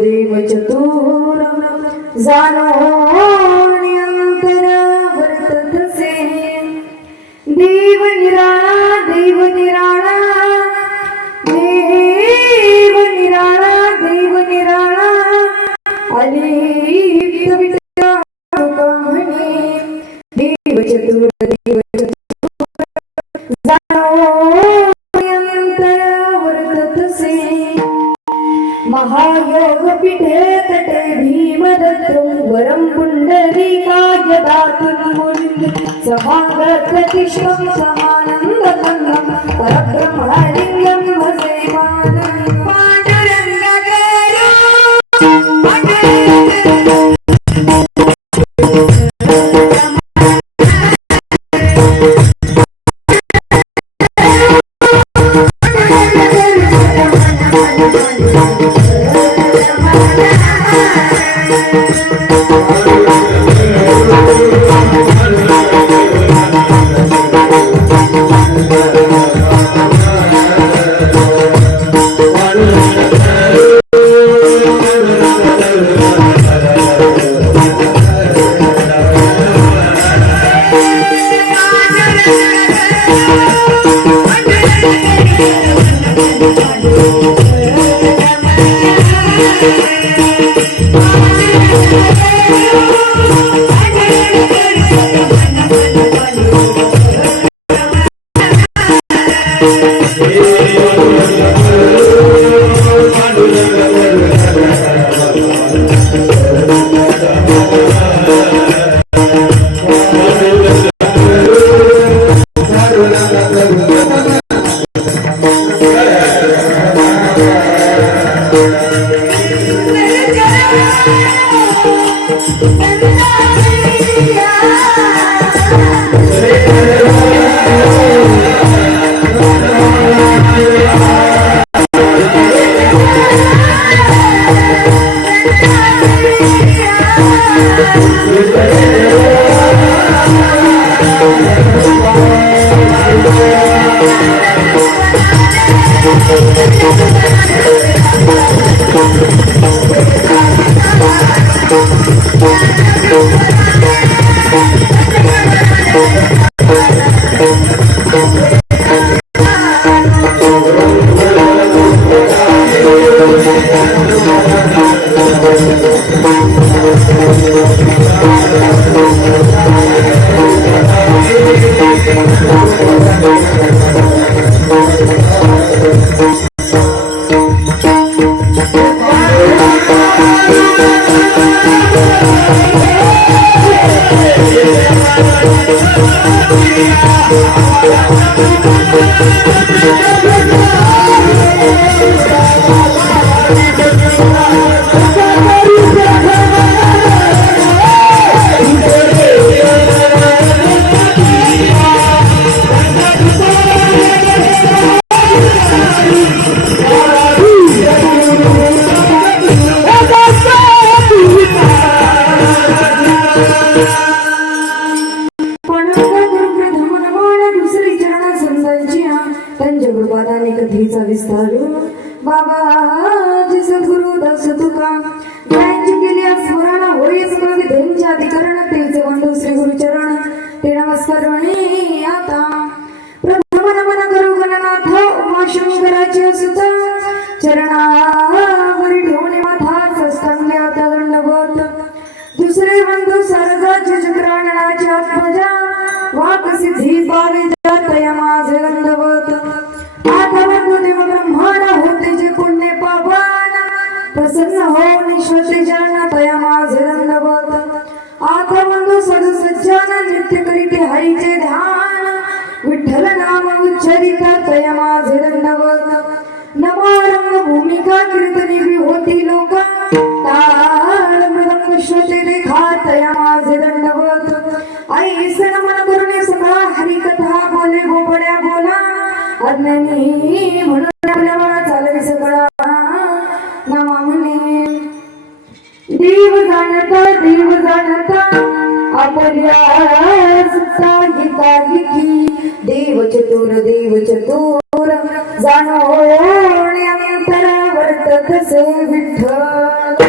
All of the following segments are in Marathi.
देव चतुर जानो अंतर वर्ततसे देव निराळा देव निराळा देव निराळा देव निराळा अलिप्त विद्या कहाणी देव चतुर महायोग पीठे तटे भीमदत्तं वरं पुंडरीकाय दातुं मुनिं समागततिष्ठं समानन्दकन्दं परब्रह्मलिङ्गं भजे मानं पाण्डुरङ्गकरो बाबाजी सद्गुरु दास तुका ज्यांची केली स्मरण होई सगळं विधेंचे अधिकरण तेचे बंधू श्री गुरुचरण ते नमस्कार म्हणे आता प्रथम नमन करू गणनाथ उमाशंकराची असुत चरणावरी ठेवणे माथा सस्तंग्यात दंडवत दुसरे बंधू सरदाचे चक्राननाचे आत्मजा वाक सिद्धी पावे जातया माझे दंडवत आता बंधू देव ब्रह्मांड होते जे पुण्य पावन प्रसन्न हो निश्वते जन तया माझे दंडवत आता बंधू सदु सज्जन नित्य करीते हरीचे ध्यान विठ्ठल नाम उच्चरिता तया माझे दंडवत नमारंग भूमिका कीर्तनी भी होती लोका ताल मृदंग श्रोते देखा तया माझे दंडवत आई सन मन करुणे सदा हरी कथा बोले गोबड्या बोला अज्ञानी म्हणून आपल्या मना चालवी सगळा नामा म्हणे देव जाणता आपल्या सुत्ता एकाकी देव चतुर जाणोण्यंतर वर्ततसे विठ्ठल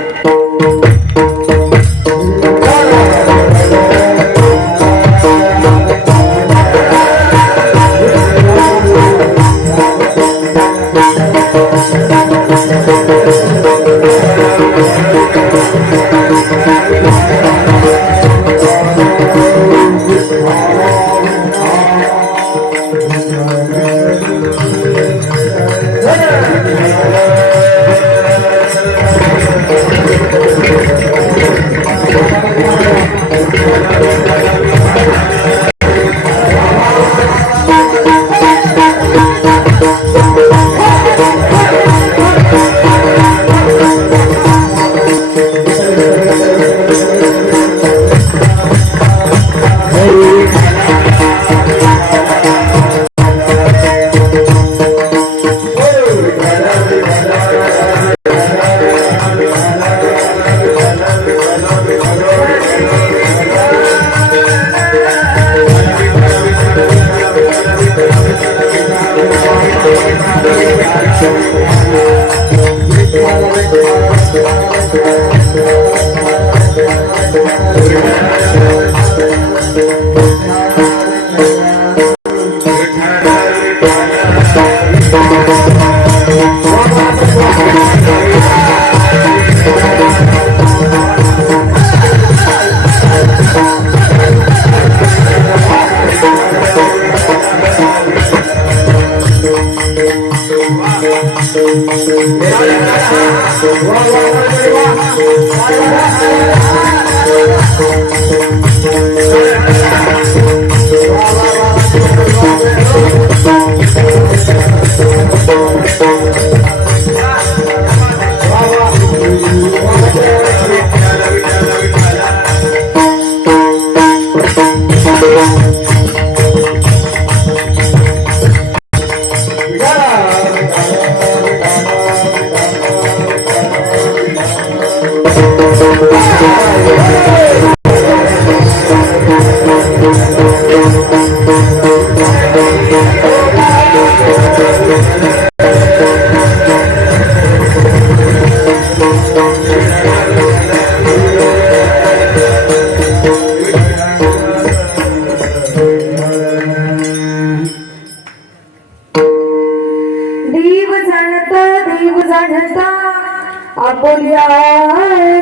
आपोल्या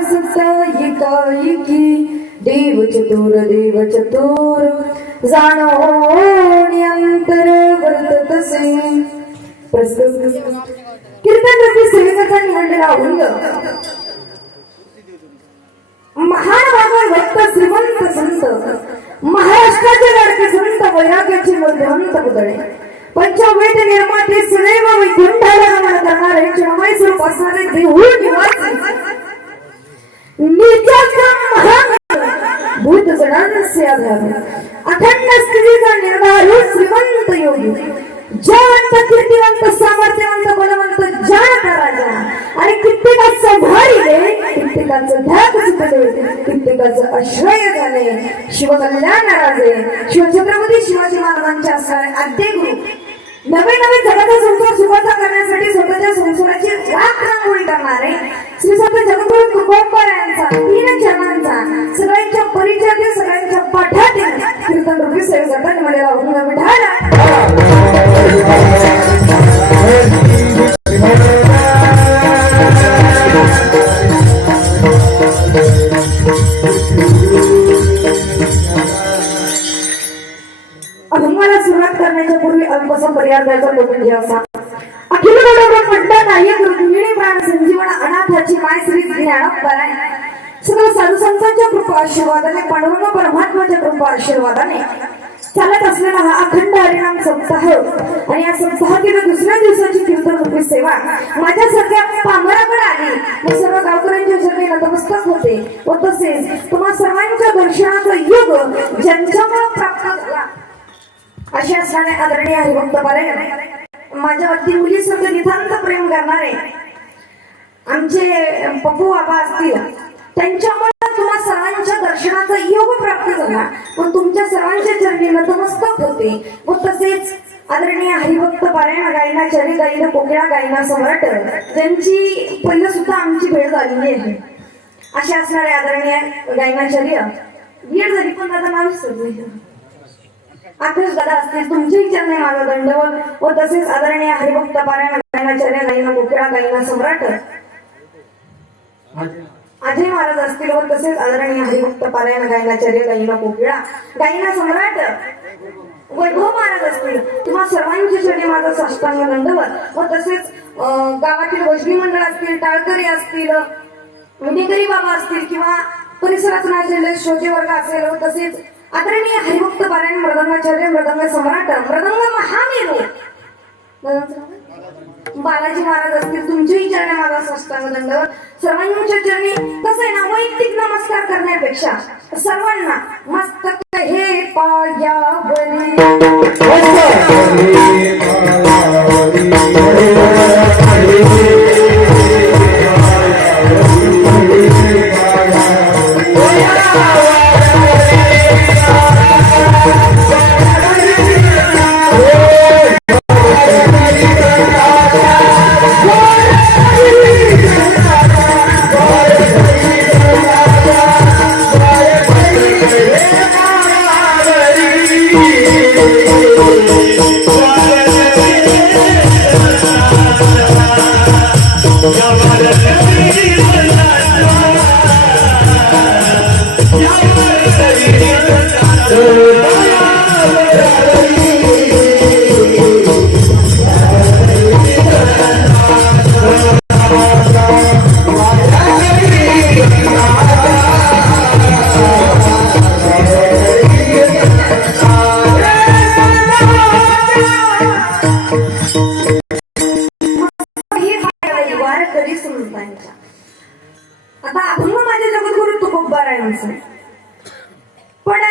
सुत एकाएकी देव चतुर जाणोण्यंतर वर्ततसे प्रस्तुत कीर्तन रची सेवेचा निवडलेला अंग महान भागवत भक्त श्रीमंत संत महाराष्ट्राचे लाडके संत वैराग्याचे मध्यंत पुतळे पंचवेद निर्माते सदैव वैकुंठाला नमन करणारे चिन्मय स्वरूप असणारे देहू निवासी नित्याचा महान भूत जडांचे आधार अखंड स्थितीचा निर्धार श्रीमंत योगी जयवंत कीर्तिवंत सामर्थ्यवंत बलवंत जानता राजा आणि कित्येकाचं भारी कित्येकाचं ढाक सुटले कित्येकाचं अश्रय झाले शिवकल्याण राजे शिवछत्रपती शिवाजी महाराजांच्या असणारे आद्य गुरु नवे नवे जगाचा संसार सुखाचा करण्यासाठी स्वतःच्या संसाराची करणारे श्री संत जगद्गुरु तुकोबा यांचा 3 चरणांचा सगळ्यांच्या परिचयातील सगळ्यांच्या पाठातील कीर्तन रूपी सेवा करतात मला लावून विठाला अभंगाला सुरुवात करण्याच्या पूर्वी अल्पसा पर्याय द्यायचा तो म्हणजे असा अखिल मंडळ नायक रुक्मिणी प्राण संजीवना अनाथाची माय श्री ज्ञानोबराय सगळं साधू संतांच्या कृपा आशीर्वादाने पांडुरंग परमात्म्याच्या कृपा आशीर्वादाने चालत असलेला हा अखंड हरिनाम सप्ताह आणि या सप्ताहातील दुसऱ्या दिवसाची कीर्तन रूपी सेवा माझ्यासारख्या पामराकडे आली मी सर्व गावकऱ्यांच्या चरणी नतमस्तक होते व तसेच तुम्हा सर्वांच्या दर्शनाचा योग ज्यांच्यामुळे प्राप्त झाला असे असणारे आदरणीय हरिभक्त पारायण माझ्यावरती मुलीसारखं नितांत प्रेम करणारे आमचे पप्पू बाबा असतील त्यांच्यामुळे तुम्हा सर्वांच्या दर्शनाचा योग प्राप्त झाला व तुमच्या सर्वांच्या चरणी नतमस्तक होते व तसेच आदरणीय हरिभक्त पारायण गायनाचार्य गायन कोकिळा गायना सम्राट ज्यांची पहिलं सुद्धा आमची भेट झालेली आहे असे असणारे आदरणीय गायनाचार्य वेळ झाली पण दादा नाव आकाश दादा असतील तुमच्याही चरणी माझा दंडवत व तसेच आदरणीय हरिभक्त पारायण गायनाचार्य गायना कोकिळा गायना सम्राट अजय महाराज असतील व तसेच आदरणीय हरिभक्त पारायण गायनाचार्य गायना कोकिळा गायना सम्राट वैभव महाराज असतील तुम्हा सर्वांच्या चरणी माझा साष्टांग दंडवत व तसेच गावातील वजनी मंडळ असतील टाळकरी असतील मुंडेकरी बाबा असतील किंवा परिसरात नाचलेले श्रोते वर्ग असेल व तसेच आदरणीय हरिभक्त पारायण मृदंगाचार्य मृदंग सम्राट मृदंग महामेरू बालाजी महाराज असतील तुमच्याही चरणी माझा साष्टांग दंडवत सर्वांच्या चरणी कसं आहे ना वैयक्तिक नमस्कार करण्यापेक्षा सर्वांना मस्तक हे पायावरी आता अभंग माझ्या जगद्गुरु तुकोबा यांचा पण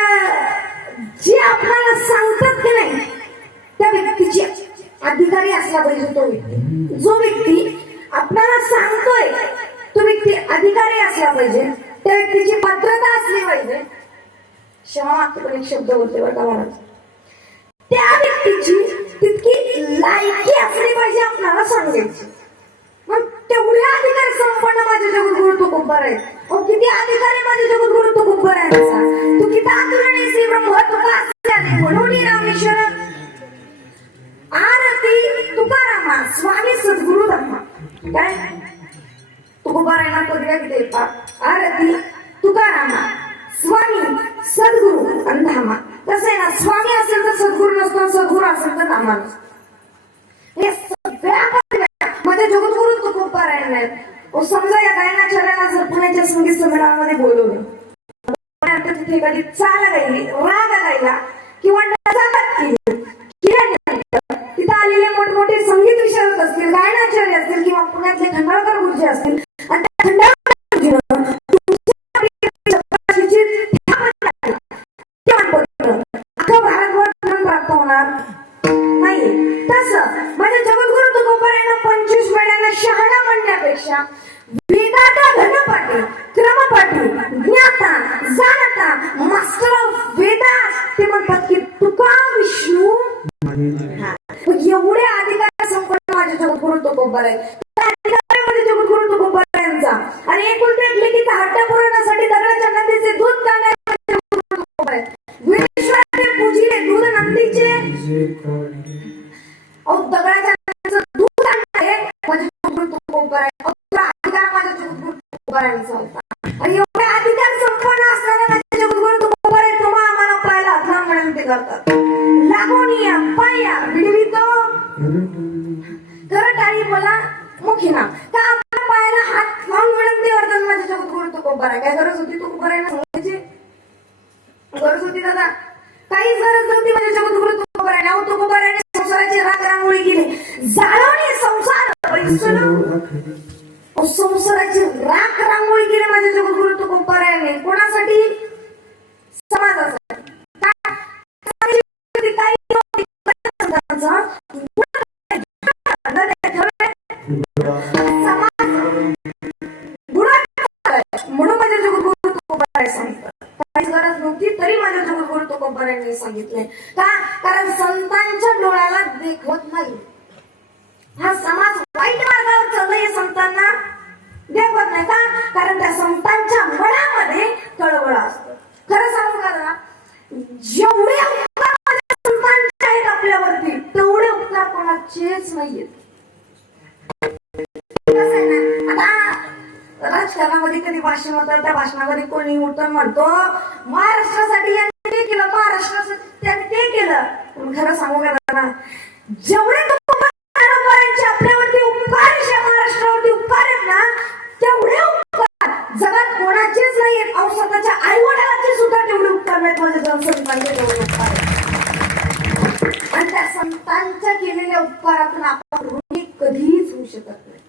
जे आपल्याला सांगतात की नाही त्या व्यक्तीची अधिकारी असला पाहिजे तो व्यक्ती जो व्यक्ती आपल्याला सांगतोय तो व्यक्ती अधिकारी असला पाहिजे त्या व्यक्तीची पात्रता असली पाहिजे क्षमा पण एक शब्द बोलते बरं का महाराज त्या व्यक्तीची तितकी लायकी असली पाहिजे आपल्याला सांगायची मग तेवढे अधिकारी संपन्न माझे जगद्गुरु तुकोबा आहेत किती अधिकारी माझे जगद्गुरु तुकोबा यांचा तू किती आतुरणी श्री ब्रह्म तुका असल्याने म्हणून रामेश्वर आरती तुकारामा स्वामी सद्गुरु धर्मा काय तुकोबा यांना पदव्या किती येतात आरती तुकारामा स्वामी सद्गुरु आणि धामा कसं आहे ना स्वामी असेल तर सद्गुरु नसतो सद्गुरु असेल तर धामा नसतो हे सगळ्या माझ्या जगद्गुरु तुकोबा आहेत समजा या गायनाचार्याला जर पुण्याच्या संगीत संमेलनामध्ये बोलवलं तिथे एखादी चाल गायली राग गायला किंवा तिथे आलेले मोठमोठे संगीत विशारद असतील गायनाचार्य असतील किंवा पुण्यातले खंडाळकर गुरुजी असतील आणि त्या खंडाळकर गुरुजीनं अख्खा भारतभर प्राप्त होणार नाही तसं माझ्या जगद्गुरु तुकोबा यांना 25 वेळांना शहाणा म्हणण्यापेक्षा वेदाचा घनपाठी क्रमपाठी ज्ञाता जाणता मास्टर ऑफ वेदास ते म्हणतात की तुका विष्णू एवढे अधिकार संपन्न माझे जगद्गुरु तुकोबा आहेत त्या अधिकारामध्ये जगद्गुरु सगळ्याच्या दूध आणणारे माझे चुकून तुकोबर आहे. अधिकार माझ्या चुकून तुकोबर आहे चालता. आणि एवढे अधिकार संपन्न असताना माझ्या चुकून तुकोबर आहे. तुम्हा आम्हाला पाहायला हातला म्हणून ते करतात. लागोनिया पाया विडवितो खरं टाळी बोला मुखीना का आपण पायाला हात लावून विनंती करतात माझ्या चुकून तुकोबर आहे. काय गरज होती तुकोबर आहे ना सांगायची? गरज होती दादा? काहीच गरज नव्हती. माझ्या चुकून तुकोबर आहे ना तुकोबर आहे. संसाराची राग रांगोळी केली जाळवणी संसार संसाराची राख रांगोळी केली माझ्या जगद्गुरु तुकोबरायाने. कोणासाठी? समाजासाठी. म्हणून माझ्या जगद्गुरु तुकोबराय सांगतात. काहीच गरज नव्हती तरी माझ्या जगद्गुरु तुकोबरायांनी सांगितलंय. का? कारण संतांच्या डोळ्याला देखवत नाही. हा समाज वाईट मार्गावर चाललाय संतांना देखवत नाही. का? कारण त्या संतांच्या मनामध्ये कळवळ असतं. खरं सांगू का? जेवढे उपकार माझ्या संतांचे आहेत आपल्यावरती तेवढे उपकार कोणाचेच नाहीयेत. कसं आहे ना, आता राजकारणामध्ये कधी भाषण होतं त्या भाषणामध्ये कोणी उठून म्हणतो महाराष्ट्रासाठी यांनी ते केलं, महाराष्ट्रासाठी त्यांनी ते केलं. पण खरं सांगू का? जेवढे आपल्यावरती उपकार महाराष्ट्रावरती उपकार आहेत ना तेवढे उपकार जगात कोणाचेच नाहीत. अहो स्वतःच्या आई वडिलांचे सुद्धा तेवढे उपकार नाहीत माझ्या जनसंतांचे तेवढे उपकार. आणि त्या संतांच्या केलेल्या उपकारातून आपण ऋणी कधीच होऊ शकत नाही.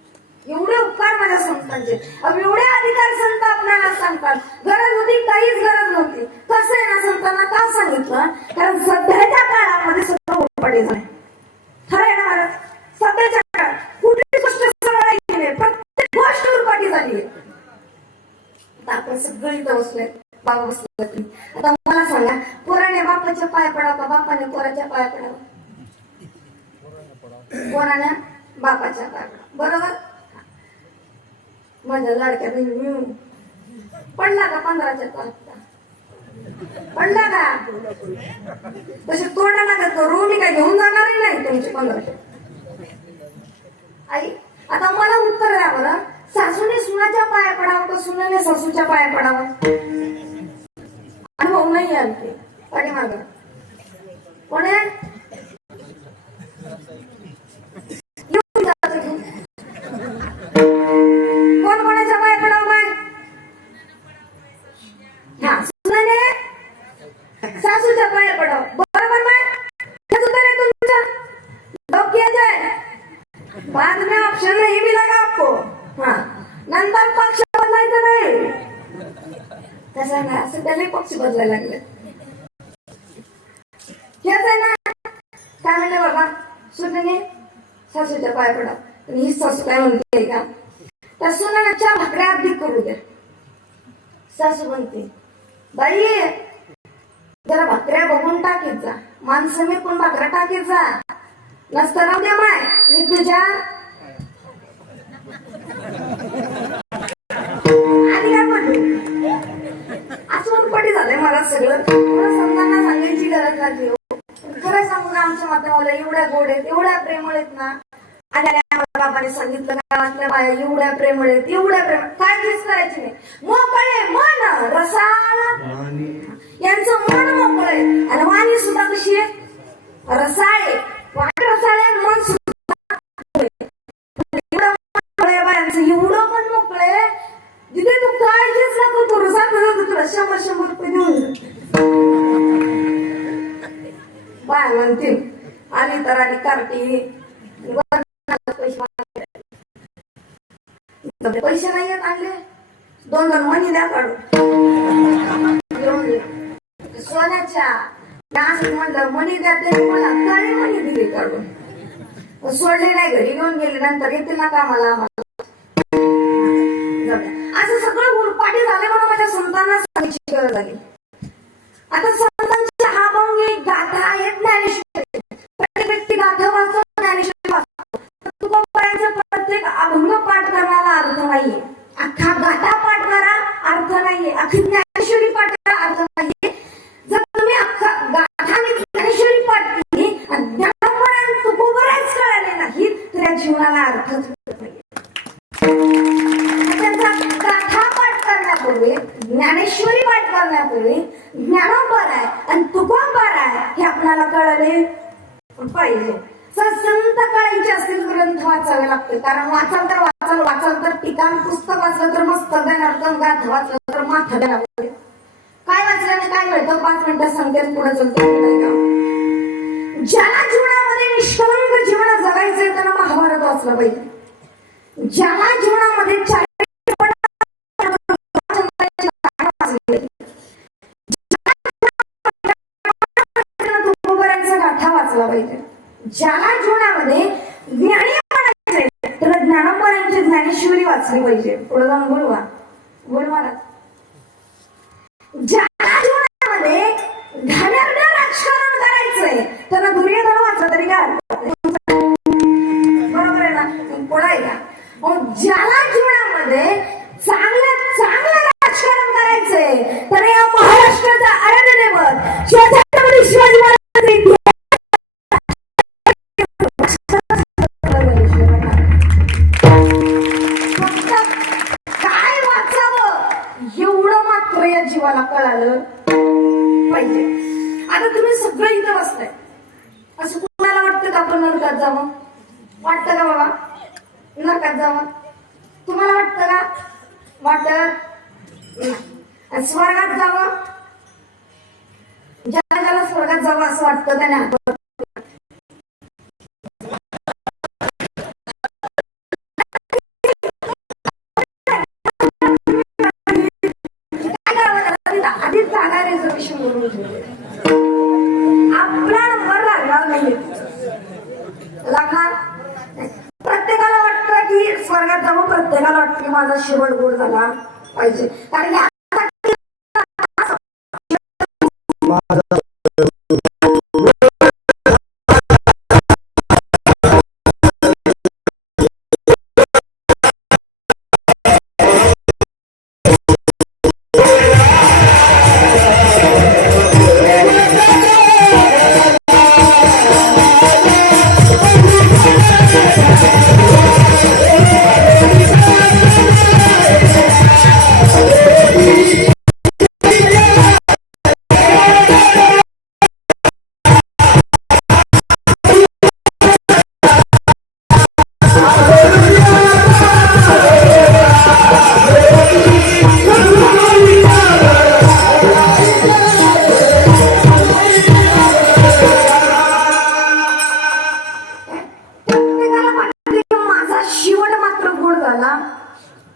एवढे उपकार माझ्या संतांचे. एवढे अधिकार संत आपल्याला सांगतात. गरज होती? काहीच गरज नव्हती. कसं आहे ना, संतांना का सांगितलं? कारण सध्याच्या काळामध्ये सगळं उरपाटी झालंय. खरं आहे ना महाराज? सध्याच्या काळात कुठली गोष्ट सरळ आहे, प्रत्येक गोष्ट उरपाटी झाली. आता आपण सगळं इथं बसलोय, बाबा बसले. आता मला सांगा, पोराने बापाच्या पाय पडावं का बापाने पोराच्या पाय पडावं? पोराने बापाच्या पाय पडावं. बरोबर? माझ्या लाडक्या बहिणी पडला का 15च्या तारखेला? पडला का? तसे तोंडाला का करू मी काय घेऊन जाणार नाही तुमचे 1500. आई आता मला उत्तर द्या बरं. सासूने सुनाच्या पाया पडावं का सुनाने सासूच्या पाया पडावं? अनुभव नाही आणते पाठीमाग कोण आहे? कोण कोणाच्या पाया पडावं? माय हा सुनाने सासूच्या पाया पडावं. बरोबर माय? हेच उत्तर आहे तुमचं. डोक्याचं आहे. बाद में ऑप्शन नहीं मिलेगा आपको. हाँ नंतर पक्ष बदलायचं नाही. तसं ना असं त्याला पक्ष बदलायला लागले. हेच आहे ना. काय म्हणले बाबा? सुनेने सासूच्या पाय पडा. आणि ही सासू काय म्हणते का? त्या सुनाच्या भाकऱ्या अगदी करू द्या. सासू म्हणते बाई जरा भाकऱ्या बघून टाकीत जा. माणसं मी पण भाकऱ्या टाकीत जा. नसतं राहू द्या माय मी तुझ्या आधी काय म्हटलं असं उरपटी झालंय मला सगळं. मला संतांना सांगायची गरज लागली. खरं सांगू ना, आमच्या माता एवढ्या गोड आहेत, एवढ्या प्रेमळ आहेत ना. आणि बाबाने सांगितलं गावातल्या बाया एवढ्या प्रेमळ आहेत, एवढ्या प्रेमळ, काय चीज करायची नाही. मोकळे मन रसाळ. यांचं मन मोकळ आहे आणि वाणी सुद्धा कशी आहे? रसाळे. रसाळे मन सुद्धा एवढं पण मोकळे जिथे तू काळजीच नको करू. सांग तुला 100 रुपये देऊन बाय म्हणते. आली तर आली कार्टी पैसे नाही आहेत आणले. 2 मनी द्या काढून सोन्याच्या म्हणलं मनी द्या. ते मला काळे मनी दिले काढून. सोडले नाही, घरी घेऊन गेले. नंतर येतील ना कामाला आम्हाला. असं सगळं उरपाटी झाले म्हणून माझ्या संतांना सांगायची गरज आली. आता संतांची हा भाऊ एक गाथा आहेत ज्ञानेश्वरी. प्रत्येक व्यक्ती गाथा वाचतो, ज्ञानेश्वरी वाचतो. तुकोबरायांचा प्रत्येक अभंग पाठ करणारा अर्थ नाहीये. अख्खा गाथा पाठ करा अर्थ नाहीये. अख्खी ज्ञानेश्वरी पाठ करा अर्थ नाहीये. जर तुम्ही अख्खा गाथा ज्ञानेश्वरी पाठ केली आणि ज्ञानोबरायांना तुकोबरायच कळाले जीवनाला अर्थ त्यांचा गाथा पाठ करण्यापूर्वी, ज्ञानेश्वरी पाठ करण्यापूर्वी ज्ञानोबर आहे आणि तुकोबर आहे हे आपल्याला कळले पाहिजे. संत कळायचे असतील ग्रंथ वाचावे लागते, कारण वाचाल तर ठिकाण पुस्तक वाचलं तर मस्त देणार, गाथा वाचलं तर माथा देणार. काय वाचल्याने काय मिळतं 5 मिनिटात सांगते पुढे चलते. ज्याला जीवनामध्ये निष्कलंक जीवन जगायचंय त्याला महाभारत वाचलं पाहिजे. ज्याला जीवनामध्ये गाथा वाचला पाहिजे. ज्याला जीवनामध्ये ज्ञानी बनायचंय तर ज्ञानोबरांची ज्ञानेश्वरी वाचली पाहिजे. पुढे जाऊन बोलवा महाराज. ज्याला जीवनामध्ये घाणेरडं राजकारण करायचंय त्याला दुर्योधन वाचला तरी काय बरोबर आहे ना. पुढे आहे का. ज्याला जीवनामध्ये चांगलं राजकारण करायचंय तर या महाराष्ट्राचा अरण्यदेवत शिवाजी महाराज काय वाचावं एवढं मात्र या जीवाला कळालं पाहिजे. आता तुम्ही सगळं इथं बसताय, असं कुणाला वाटतं का आपण नरकात जावं? वाटतं का बाबा नरकात जावं? तुम्हाला वाटतं का? वाटत. स्वर्गात जावं, ज्याला स्वर्गात जावं असं वाटतं त्याने आधीच जागा रिझर्वेशन करून ठेवले. आपला नंबर लागणार नाही, लागणार. प्रत्येकाला वाटतं की स्वर्गात जावं, प्रत्येकाला वाटतं की माझा शेवट गोड झाला पाहिजे. कारण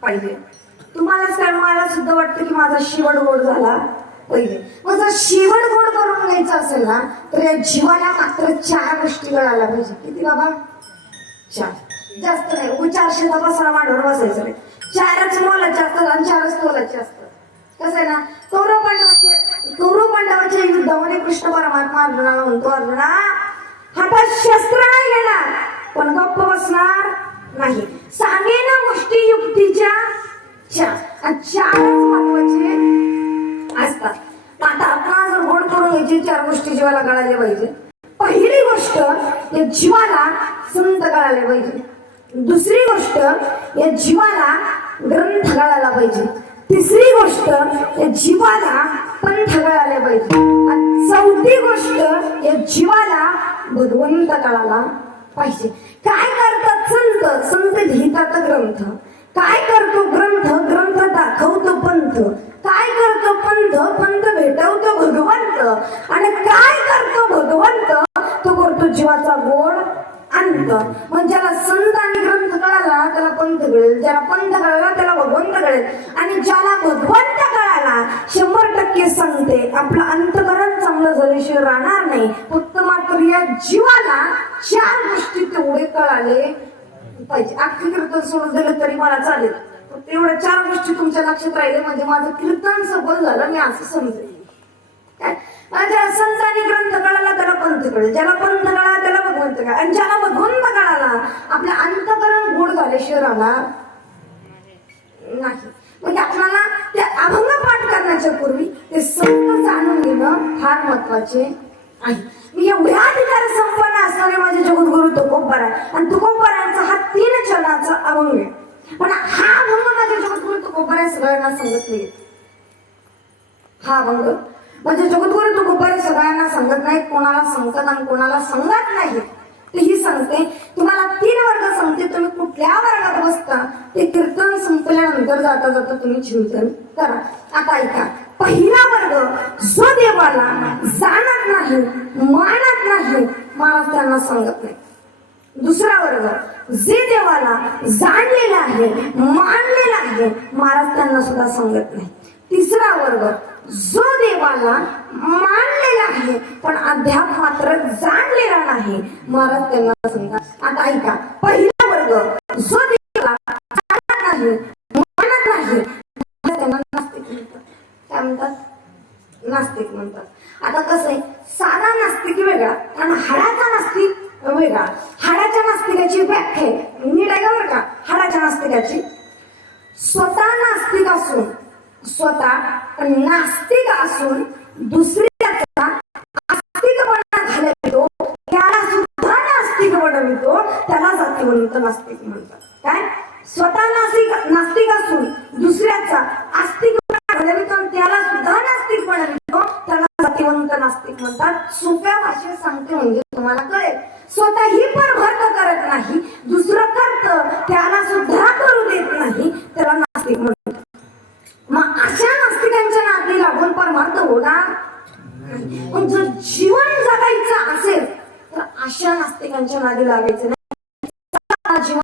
पाहिजे. तुम्हालाच काय मला सुद्धा वाटतं की माझा शेवट गोड झाला पाहिजे. मग जर शेवट गोड करून घ्यायचं असेल ना तर या जीवाला मात्र 4 गोष्टी कळायला पाहिजे. किती बाबा? 4. जास्त नाही. 400 बसरा मांडून बसायचं नाही. 4च मोलाचे असतात आणि 4च तोलाचे असतात. कसं आहे ना, कौरव पांडवाच्या युद्धामध्ये कृष्ण परमात्मा अर्जुनाला म्हणतो, अर्जुना हातात शस्त्र नाही घेणार पण गप्प बसणार नाही. सांगेन गोष्टी युक्तीच्या 4च महत्वाचे असतात. आता आपण जर गोड करून घ्यायची 4 गोष्टी जीवाला कळायला पाहिजे. पहिली गोष्ट या जीवाला संत कळायला पाहिजे. दुसरी गोष्ट या जीवाला ग्रंथ कळायला पाहिजे. तिसरी गोष्ट या जीवाला पंथ कळायला पाहिजे. आणि चौथी गोष्ट या जीवाला भगवंत कळायला पाहिजे. काय करतात संत? संत लिहितात ग्रंथ. काय करतो ग्रंथ? ग्रंथ दाखवतो पंथ. काय करतो पंथ? पंथ भेटवतो भगवंत. आणि काय करतो भगवंत? तो करतो जीवाचा गोड अंत. मग ज्याला संत आणि ग्रंथ कळाला त्याला पंथ कळेल, ज्याला पंथ कळाला त्याला भगवंत कळेल, आणि ज्याला भगवंत कळाला 100% सांगते आपलं अंतकरण चांगलं झाल्याशिवाय राहणार नाही. फक्त मात्र या जीवाला 4 गोष्टी तेवढे कळाले पाहिजे. अख्खी कीर्तन सोडून दिलं तरी मला चालेल, फक्त एवढ्या 4 गोष्टी तुमच्या लक्षात राहिले म्हणजे माझं कीर्तन सफल झालं, मी असं समजेल. ज्याला संत आणि ग्रंथ कळाला त्याला पंथ कळेल, ज्याला पंथ कळाला त्याला भगवंत कळेल, आणि ज्याला भगवंत कळाला आपलं अंतकरण गोड झाल्याशिवाय राहणार नाही. म्हणजे आपल्याला ते अभंग पाठ करण्याच्या पूर्वी ते संत जाणून घेणं फार महत्वाचे आहे. मी एवढ्या अधिकार संपन्न असणारे माझे जगद्गुरु तुकोबराय आणि तुकोबरायांचा हा तीन चलाचा अभंग आहे. पण हा अभंग माझ्या जगद्गुरु तुकोबारे सगळ्यांना सांगत नाही. हा अभंग म्हणजे जगद्गुरु तुकोबारे सगळ्यांना सांगत नाही, कोणाला सांगतात आणि कोणाला सांगत नाही ते ही सांगते. तुम्हाला 3 वर्ग सांगते, तुम्ही कुठल्या वर्गात बसता ते कीर्तन संपल्यानंतर जाता जाता तुम्ही चिंतन करा. आता ऐका. पहिला वर्ग जो देवाला जाणत नाही, मानत नाही, महाराज त्यांना सांगत नाही. दुसरा वर्ग जे देवाला जाणलेला आहे, मानलेला आहे, महाराज त्यांना सुद्धा सांगत नाही. तिसरा वर्ग जो देवाला मानलेला आहे पण अद्याप मात्र जाणलेला नाही, महाराज त्यांना सांगतात. आता ऐका. पहिला वर्ग जो देवाला जाणत नाही, मानत नाही, त्यांना नास्तिक म्हणतात. काय म्हणतात? नास्तिक म्हणतात. आता कसं आहे, साधा नास्तिक वेगळा आणि हाडाचा नास्तिक वेगळा. हाडाच्या नास्तिकाची व्याख्या नीट आहे बरं का. हाडाच्या नास्तिकाची स्वतः नास्तिक असून, स्वतः नास्तिक असून दुसऱ्याचा आस्तिकपणा घालवितो, त्याला सुद्धा नास्तिक बनवितो, त्याला जातीवंत नास्तिक म्हणतात. काय? स्वतः नास्तिक असून दुसऱ्याचा आस्तिकपणा घालवितो, त्याला सुद्धा नास्तिक बनवितो, त्याला जातीवंत नास्तिक म्हणतात. सोप्या भाषेत सांगते म्हणजे तुम्हाला कळेल. स्वतःही पण भरत करत नाही, दुसरं करत त्याला सुद्धा करू देत नाही, त्याला नास्तिक म्हणतात. मग अशा नास्तिकांच्या नादी लागून परमार्थ होणार नाही. पण जर जीवन जगायचं असेल तर अशा नास्तिकांच्या नादी लागायचं नाही. जीवन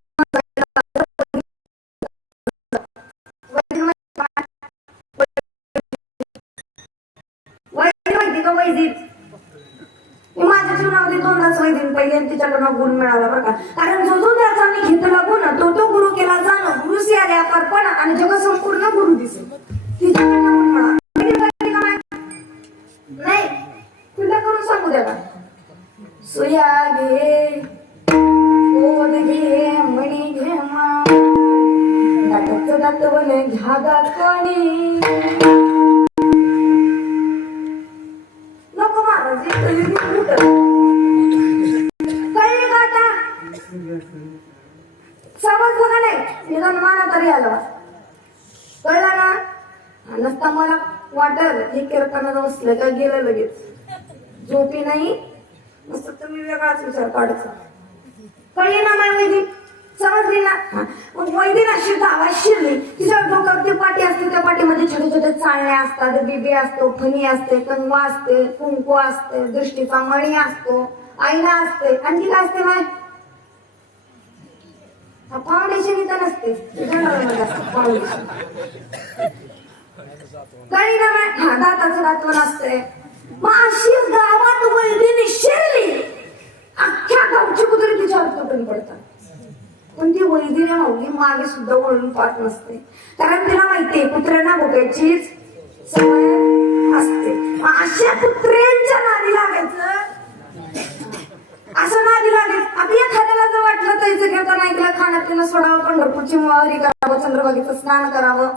माहिती का? वैदिक माझ्या जीवनामध्ये 2दाच वैदिक पहिले आणि तिच्याकडनं गुण मिळाला बरं का. कारण जो जो त्याचा मी घेतला गुण तो गुरु केला जाणं, गुरु सियाले अर्पण आणि जग संपूर्ण गुरु दिसेल. तिच्याकडनं गुण मिळाला नाही. तुला करून सांगू द्या का? सुया घे, ओद घे, मणी घे, दाताचं दातवलं घ्या दातवणी. नको महाराज कळले का आता? समजलं का नाही? निदान माना तरी आलं. कळलं ना? नसता मला वाटल हे कीर्तनात बसलं का गेलं लगेच. झोपी नाही मस्त तुम्ही वेगळाच विचार काढायचा. कळली ना माय वैदिक? समजली ना? मग वैदिक अशी गावात शिरली, तिच्या डोक्यावरती पाटी असते, त्या पाठीमध्ये छोटे छोटे चाळण्या असतात, बिबे असतो, फणी असते, कंगवा असते, कुंकू असते, दृष्टीचा मणी असतो, आईना असते, आणखी काय असते माय? फाउंडेशन इथं नसते, फाउंडेशन. कळली ना माय? हा, दाताचं दातवण असते. मग अशी गावात वैदिक शिरली, अख्ख्या गावची कुत्री तिच्यावर तुटून पडतात. पण ती वैदिक माऊली मागे सुद्धा वळून पाहत नसते, कारण तिला माहितीये कुत्र्यांना भोगायचीच सवय असते. अशा कुत्र्यांच्या नादी लागायचं, असं नादी लागायचं. आता एखाद्याला जर वाटलं तैचं घेताना ऐकलं, खाण्यात पिणं सोडावं, पंढरपूरची वारी करावं, चंद्रभागेचं स्नान करावं,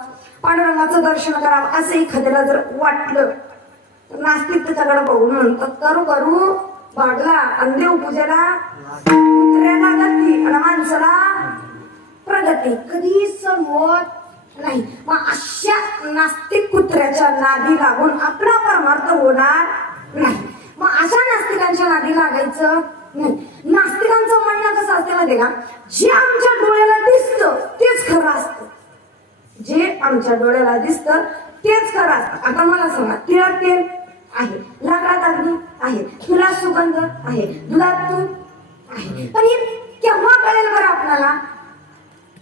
पांडुरंगाचं दर्शन करावं, असं एखाद्याला जर वाटलं, नास्तिक त्याच्याकडे बघून म्हणतात करू करू भागला आणि देव पूजेला कुत्र्याला गती आणि माणसाला प्रगती कधी सण होत नाही. मग अशा नास्तिक कुत्र्याच्या नादी लागून आपला परमार्थ होणार नाही. मग अशा नास्तिकांच्या नादी लागायचं नाही. नास्तिकांचं म्हणणं कसं असते माहिती का? जे आमच्या डोळ्याला दिसतं तेच खरं असतं, जे आमच्या डोळ्याला दिसतं तेच खरं असतं. आता मला सांगा, तिळात तेल आहे, लाकडात अग्नी आहे, तुला सुगंध आहे, दुधात तूप आहे, पण हे केव्हा कळेल बरं आपल्याला?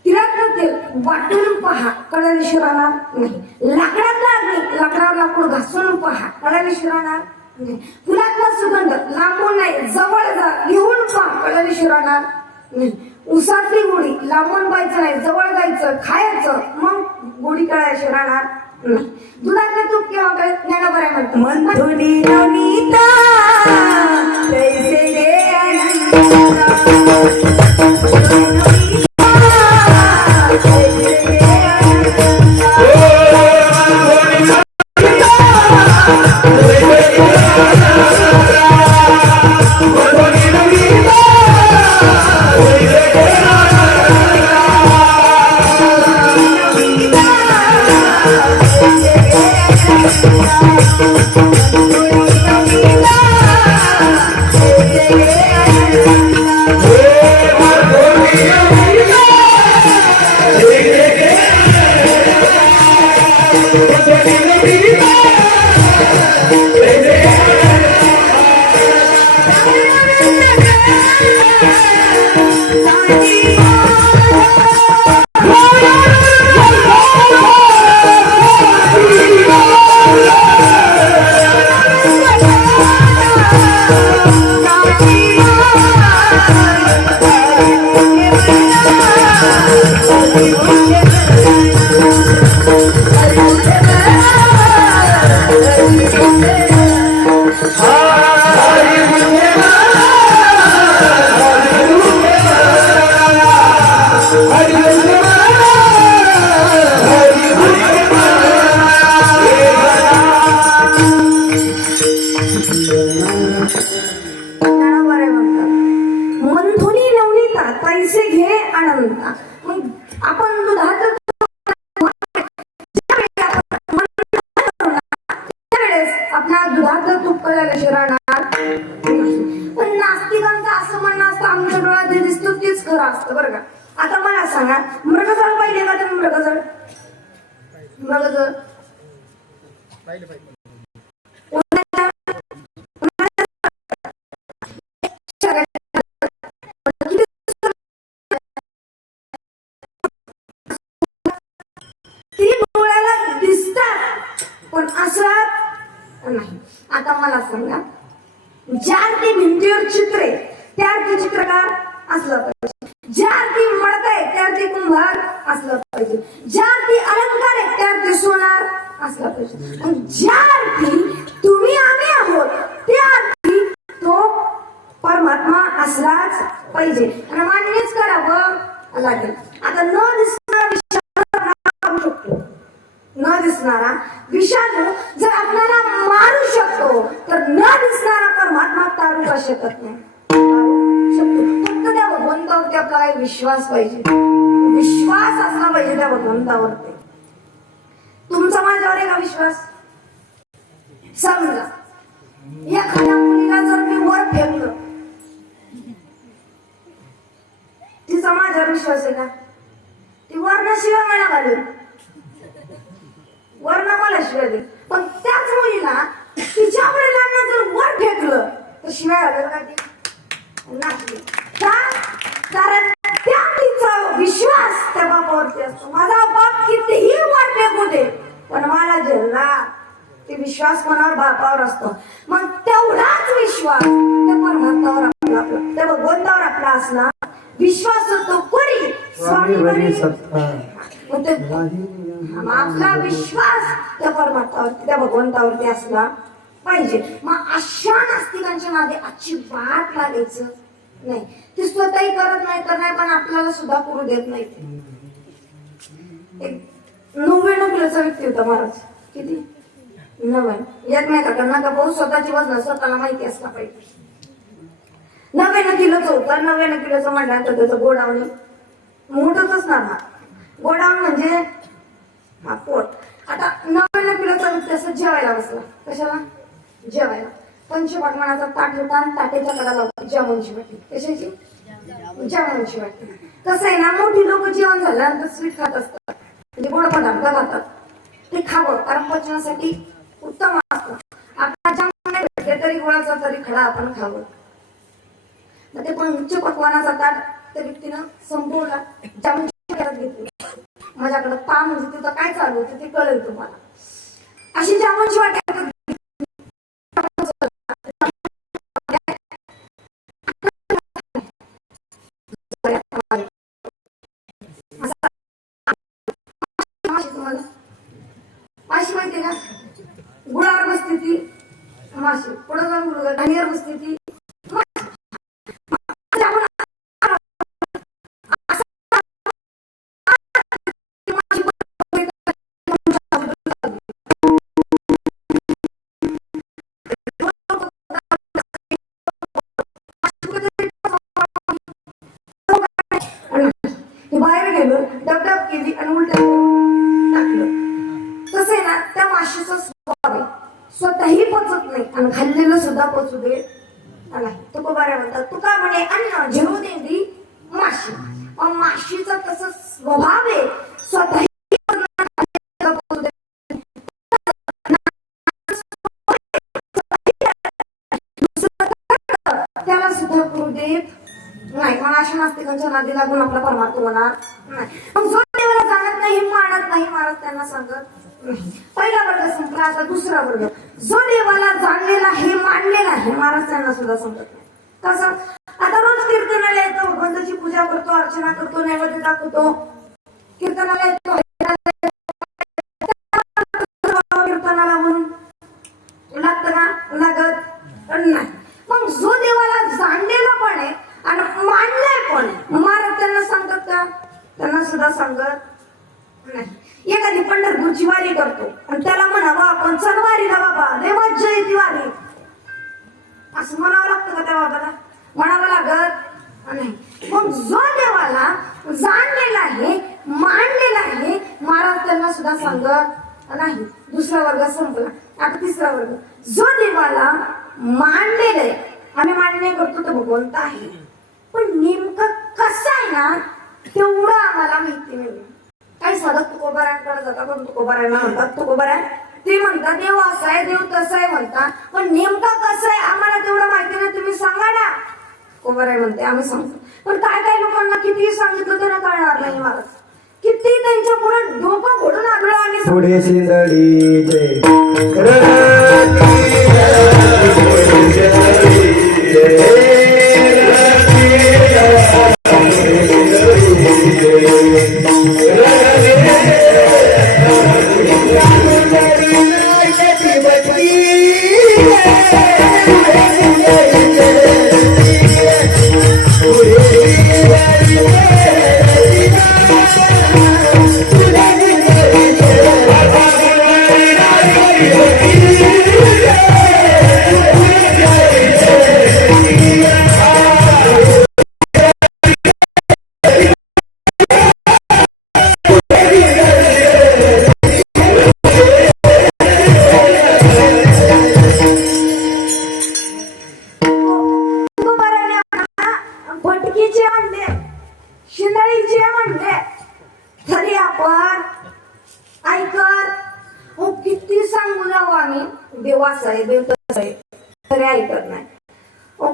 तिळातलं तेल वाटून पहा, कळल्याशिवाय राहणार नाही. लाकडातला अग्नी, लाकडावर लाकूड घासून पहा, कळल्याशिवाय राहणार नाही. फुलातला सुगंध लांबून नाही, जवळ जा, घेऊन पहा, कळल्याशिवाय राहणार नाही. उसातली गोडी लांबून पाहायचं नाही, जवळ जायचं, खायचं, मग गोडी कळल्याशिवाय राहणार नाही. दुधातलं तूप केव्हा कळेल? ज्ञानोबा म्हणतो मंथुनी नवनीता कैसे गे आनंदा. मंथुनी नवनीता पैसे घे अनंता. मग आपण दुधात आपल्या दुधातलं तूप कळायला शिराणार. पण नास्तिकांचं असं म्हणणं असतं आमच्या डोळ्यात जे दिसतो तेच खरं असतं बरं का. आता मला सांगा, मृगजळ पाहिले का तुम्ही? मृगजळ मृगजळ डोळ्याला दिसतात पण असं नाही. आता मला सांगा, ज्या ती भिंतीवर चित्रे त्या ती चित्रकार असलं पाहिजे, ज्या ती मडक आहे त्या ती कुंभार असलं पाहिजे, ज्या ती अलंकार आहे त्या ती सोनार असला पाहिजे, आणि ज्या अर्थी तुम्ही आम्ही आहोत त्या अर्थी तो परमात्मा असलाच पाहिजे आणि मान्यच करावं लागेल. आता न दिसणारा न दिसणारा विषाणू जर आपल्याला मारू शकतो तर न दिसणारा परमात्मा तारू का शकत नाही? फक्त त्या भगवंतावरती आपला काही विश्वास पाहिजे, विश्वास असला पाहिजे त्या भगवंतावरती. तुमचा माझ्यावर आहे का विश्वास? समजा एखाद्या मुलीला जर मी वर फेकलं, तिचा माझ्यावर विश्वास आहे का? ती वरणाशिवाय मला घालून वर्ण मला शिवाय दे. पण त्याच मुलीला तिच्या वडिलांना जर वर फेकलं तर शिवाय आलं का ती? नाही. कारण त्या तिचा विश्वास त्या बापावरती असतो. माझा बाप कितीही वर फेकू दे पण मला झेलला. ते विश्वास कोणावर? बापावर असतो. मग तेवढाच विश्वास त्या परमात्म्यावर आपला त्या भगवंतावर आपला असला विश्वास होतो कोणी? स्वामीवरी. आपला विश्वास त्या परमात्म्यावरती त्या भगवंतावरती असला पाहिजे. मग अशा नास्तिकांच्या मागे अजिबात लागायचं नाही. ते स्वतःही करत नाही तर नाही पण आपल्याला सुद्धा करू देत नाही. 99 किलोचा व्यक्ती होता महाराज. किती? 90. एकमेकांना का भाऊ स्वतःची वजन स्वतःला माहिती असला पाहिजे. 99 किलोचं होतं. 99 किलोचं म्हटल्यानंतर त्याचं गोडावणी मोठंच असणार ना. गोडाऊन म्हणजे हा पोट. आता 99 किलोचा व्यक्ती असं जेवायला बसला. कशाला? जेवायला. पंचपक्वान्नाचा ताट होता आणि ताटेच्या कडाला जेवणची वाटी. कशाची? जेवणची वाटी. कसं आहे ना, मोठी लोक जेवण झाल्यानंतर स्वीट खात असतात, म्हणजे गोड पदार्थ खातात. ते खावं कारण पचनासाठी उत्तम असतं. आपला जेवण नाही भेटले तरी गोळाचा तरी खडा आपण खावं. मग ते पंचपक्वान्नाचा ताट त्या व्यक्तीनं संपवला, जेवणची करत घेतली. माझ्याकडे पा म्हणजे तिथं काय चालू होतं ते कळेल तुम्हाला. अशी जेवणची वाटी माशी माहिती का? गुळावर बसते ती माशी, पुढे जाऊन घाणीवर बसते ती बाहेर गेलो, डबडब केली आणि उलट टाकलं. कसं आहे ना, त्या माशीचा स्वभाव आहे, स्वतःही पचत नाही आणि खाल्लेलं सुद्धा पचू दे नाही. तुकोबाऱ्या म्हणतात, तुका म्हणे अन्न झिरू देवी माशी. माशीचा तसा स्वभाव आहे, स्वतःही त्याला सुद्धा करू देत नाही. मला अशा नास्तिकांच्या नादी लागून आपला परमात्मा होणार नाही. मग जो देवाला जाणत नाही, मानत नाही, महाराज त्यांना सांगत नाही. पहिला वर्ग संपला, आता दुसरा वर्ग. जो देवाला जाणलेला आहे, मानलेला आहे, महाराज त्यांना सुद्धा सांगत नाही. कसं? आता रोज कीर्तनाला येतो, भगवंताची पूजा करतो, अर्चना करतो, नैवेद्य दाखवतो, कीर्तनाला येतो, कीर्तनाला म्हणून लागतं का? लागत नाही. मग जो देवाला जाणलेला पण आहे आणि मानलाय पण आहे, महाराज त्यांना सांगतात का? त्यांना सुद्धा सांगत नाही. एखादी पंढरपूरची वारी करतो आणि त्याला म्हणावं आपण चल वारीला बाबा, लय मज्जा येते वारी, असं म्हणावं लागतं का त्या बाबाला? म्हणावं लागत नाही. मग जो देवाला जाणलेला आहे, मानलेला आहे, महाराज त्यांना सुद्धा सांगत नाही. दुसरा वर्ग संपला, आता तिसरा वर्ग. जो देवाला मानलेला आहे, आम्ही मान्य करतो तो भगवंत आहे, पण नेमकं कसं आहे ना तेवढं आम्हाला माहिती नाही. काही साधक तुकोबारांकडे जातात, पण तुकोबारांना म्हणतात तुकोबाराय, ते म्हणतात देव असा आहे, देव तसा आहे म्हणतात, पण नेमका कसं आहे आम्हाला तेवढं माहिती नाही, तुम्ही सांगा ना. तुकोबाराय म्हणते आम्ही सांगतो, पण काय काय लोकांना किती सांगितलं त्यांना कळणार नाही. महाराज किती त्यांच्या पुढे डोकं फोडून आलो आम्ही. पुढे शिंदडीचे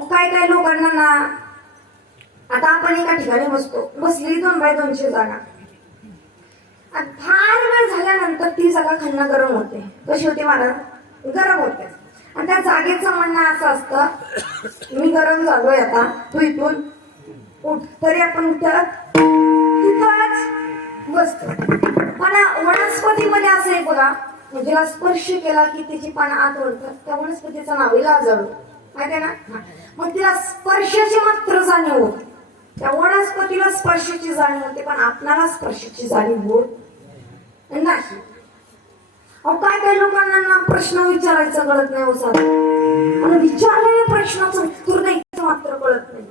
काय काय लोकांना ना, आता आपण एका ठिकाणी बसली 2x2ची जागा, फार वेळ झाल्यानंतर ती जागा खालना गरम होते. कशी होते महाराज? गरम होते. आणि त्या जागेचं म्हणणं असं असतं, मी गरम झालोय आता, तू इथून उठ. तरी आपण तिथंच बसतो. पण वनस्पतीमध्ये असं आहे बघा, जिला स्पर्श केला की त्याची पानं आत ओढतात, त्या वनस्पतीचं नाव लाजळू, माहिती आहे ना? मग तिला स्पर्शाची मात्र जाणीव होते, त्या वनस्पतीला स्पर्शाची जाणीव होते, पण आपणाला स्पर्शाची जाणीव होत नाही. काय काय लोकांना प्रश्न विचारायचं कळत नाही, ओसाद आणि विचारलेल्या प्रश्नाचं उत्तर द्यायचं मात्र कळत नाही.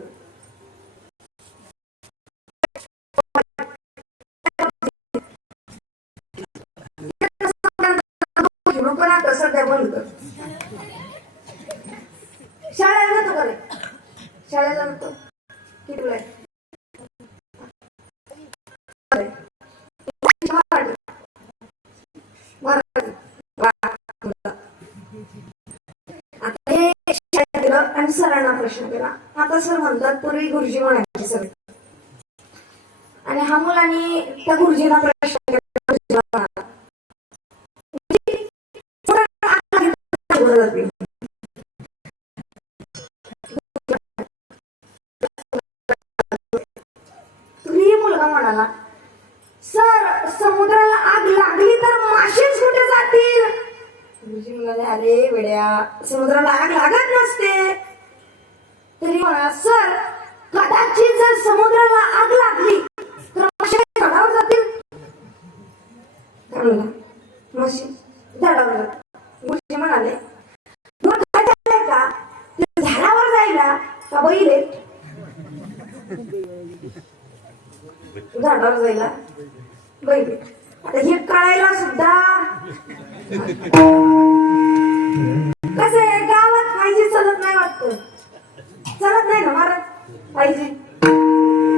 सध्या बंद कर. शाळेला जातो का रे? शाळेला जातो किती वेळ? आता हे शाळेत गेलं आणि सरांना प्रश्न केला. आता सर म्हणतात पूर्वी गुरुजी म्हणायचे सर, आणि हा मुलांनी त्या गुरुजीला प्रश्न केला. मुलगा म्हणाला, सर समुद्राला आग लागली तर मासेच कुठे जातील? गुरुजी म्हणाले, अरे वेड्या, समुद्राला आग लागत नसते. तरी म्हणा, सर कदाचित जर समुद्राला आग लागली तर मासे झाडावर जातील. मासे झाडावर जातील. गुरुजी म्हणाले, मग काय झालंय का झाडावर जायला का बैल आहेत? झाडावर जायला बैल. आता हे कळायला सुद्धा कसं आहे, गावात पाहिजे चालत नाही वाटतं, चालत नाही ना महाराज, पाहिजे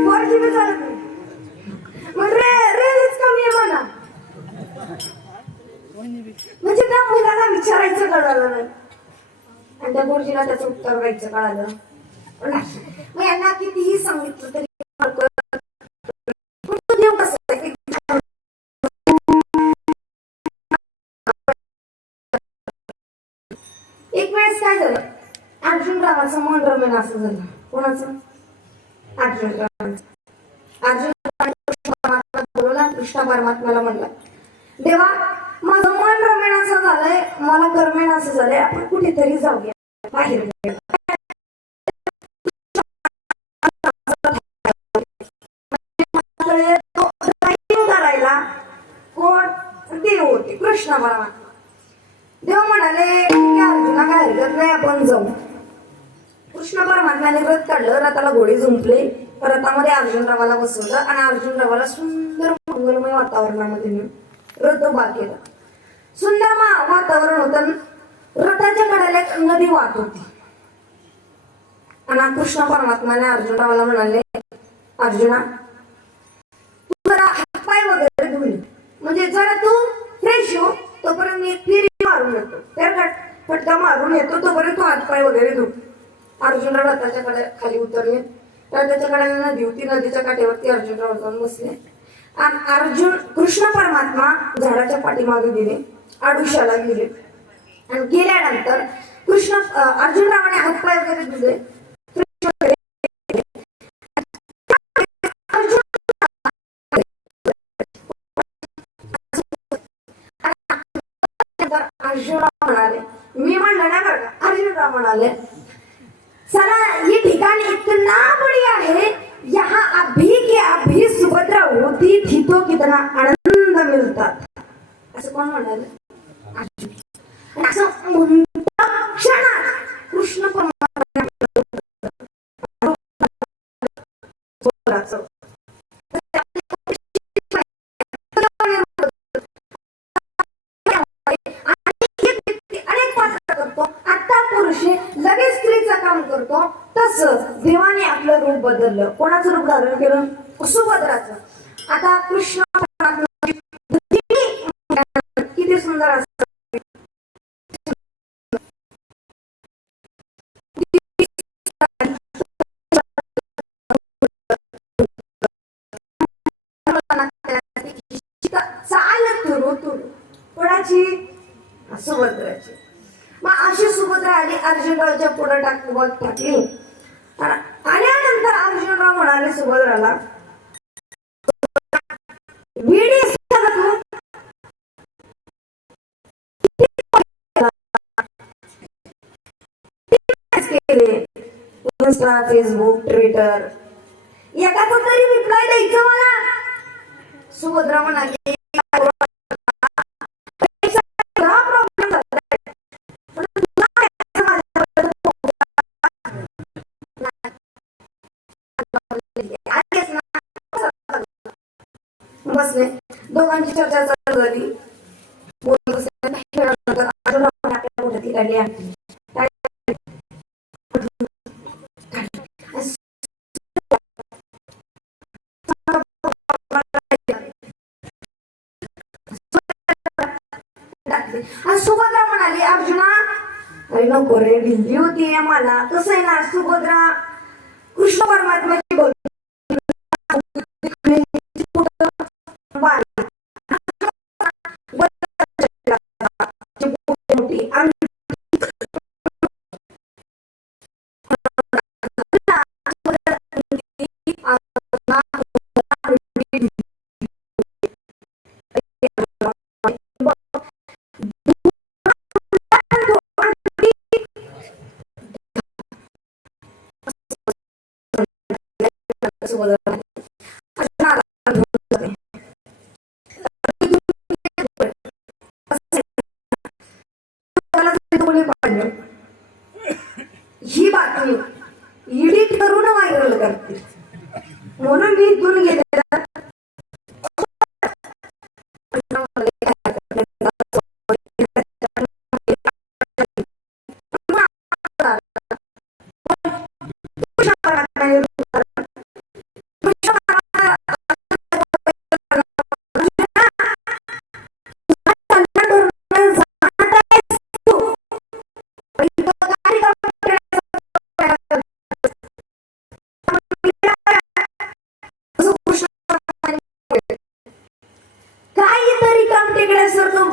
वरची बी चालत नाही, मग रेच कमी आहे म्हणा. म्हणजे त्या मुलाला विचारायचं कळालं नाही आणि त्या गुरुजीला त्याचं उत्तर द्यायचं कळालं नाही. मग यांना कितीही सांगितलं तरी देव कसं आहे. एक वेळेस काय झालं, अर्जुन रावाचं मन रमेन असं झालं. कोणाचं? अर्जुन रावाचं. अर्जुन बोलवला, कृष्ण परमात्म्याला म्हणला, देवा माझं मन रमेनाचं झालंय, मला करमेनाचं झालंय, आपण कुठेतरी जाऊया बाहेर. करायला कोण? देव होते, कृष्ण परमात्मा. देव म्हणाले की अर्जुना काय हरकत नाही, आपण जाऊ. कृष्ण परमात्म्याने रथ काढलं, रथाला घोडे जुंपले, रथामध्ये अर्जुनरावाला बसवलं आणि अर्जुनरावाला सुंदर मंगलमय वातावरणामध्ये नेऊन रथ उभा केला. सुंदर वातावरण होतं. रथाच्या कडेला एक नदी वाहत होती आणि कृष्ण परमात्म्याने अर्जुनरावाला म्हणाले, अर्जुना तू जरा हातपाय वगैरे धुवून, म्हणजे जरा तू फ्रेश हो, तोपर्यंत मी फिरी मारून येतो, फटका मारून येतो, तोपर्यंत तू हातपाय वगैरे धु. अर्जुनराव रथाच्या कडे खाली उतरले. रथाच्या कडेला नदी होती, नदीच्या काठेवरती अर्जुनराव जाऊन बसले. आणि कृष्ण परमात्मा झाडाच्या पाठीमागे गेले, आडुशाला गेले आणि गेल्यानंतर अर्जुनरावाने हातपाय वगैरे धुले. अर्जुनराव म्हणाले, मी म्हणलं ना बरं का, अर्जुनराव म्हणाले, चला ये ठिकाण इतना बढ़िया है, यहाँ अभी के अभी सुभद्रा होती थी तो कितना आनंद मिलता. असं कोण म्हणाले? असं म्हणता क्षणात कृष्ण परमात्मा लगेच स्त्रीचं काम करतो, तसं देवाने आपलं रूप बदललं. कोणाचं रूप धारण केलं? सुभद्राचं. आता कृष्ण किती सुंदर असत. चाल तुरु तुरु कोणाची? सुभद्राची. मग अशी सुभद्रा आली, अर्जुनरावच्या पुढे टाकली. आल्यानंतर अर्जुनराव म्हणाले सुभद्राला, इंस्टा, फेसबुक, ट्विटर, एकाचा तरी रिप्लाय द्यायचं मला. सुभद्रा म्हणाली, बसले. दोघांची चर्चा चालू झाली. सुभद्रा म्हणाली, अर्जुना अरे नको रे, भिंडी होती मला. कसं आहे ना, सुभद्रा कृष्ण परमात्म्याची बोल ही बातमी एडिट करून व्हायरल करते, म्हणून मी इथून गेले.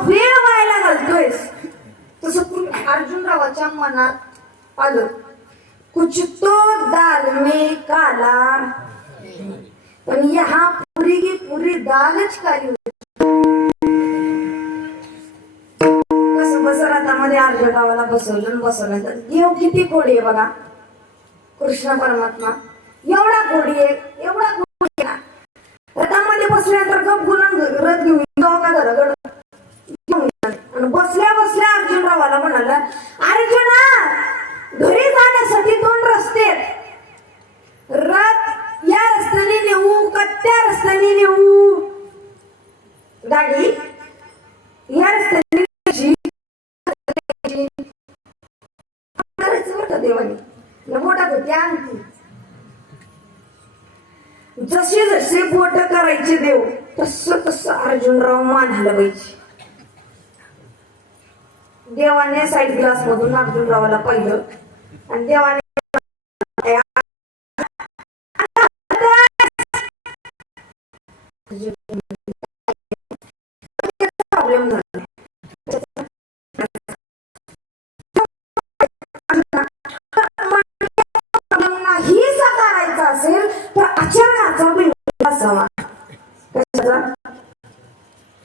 वेळ व्हायला घालतोयस तसं अर्जुनरावाच्या मनात आलं, कुछ तो दाल में काला, पण यहाँ पूरी की पूरी दालच खाली होती. कसं बसरातामध्ये अर्जुनावाला बसवलं तर देव किती गोडी आहे बघा. कृष्ण परमात्मा एवढा गोडी आहे, एवढा गोडी आहे. रथामध्ये बसल्यानंतर गप गुलाम रथ घेऊन जाऊ का घराकडं आणि बसल्या बसल्या अर्जुनरावाला म्हणाला, अर्जुना घरी जाण्यासाठी 2 रस्ते आहेत. रथ या रस्त्याने नेऊ का त्या रस्त्याने नेऊ? गाडी या रस्त्याने देवाने बोटात होती आणखी. जसे जसे बोट करायचे देव तस अर्जुनराव मान हलवायचे. देवाने साईड ग्लास मधून अर्जुनरावाला पाहिलं आणि देवाने प्रॉब्लेम झाला. नाही साकारायचा असेल तर आचरणाचा बिंदू असावा. कशाचा?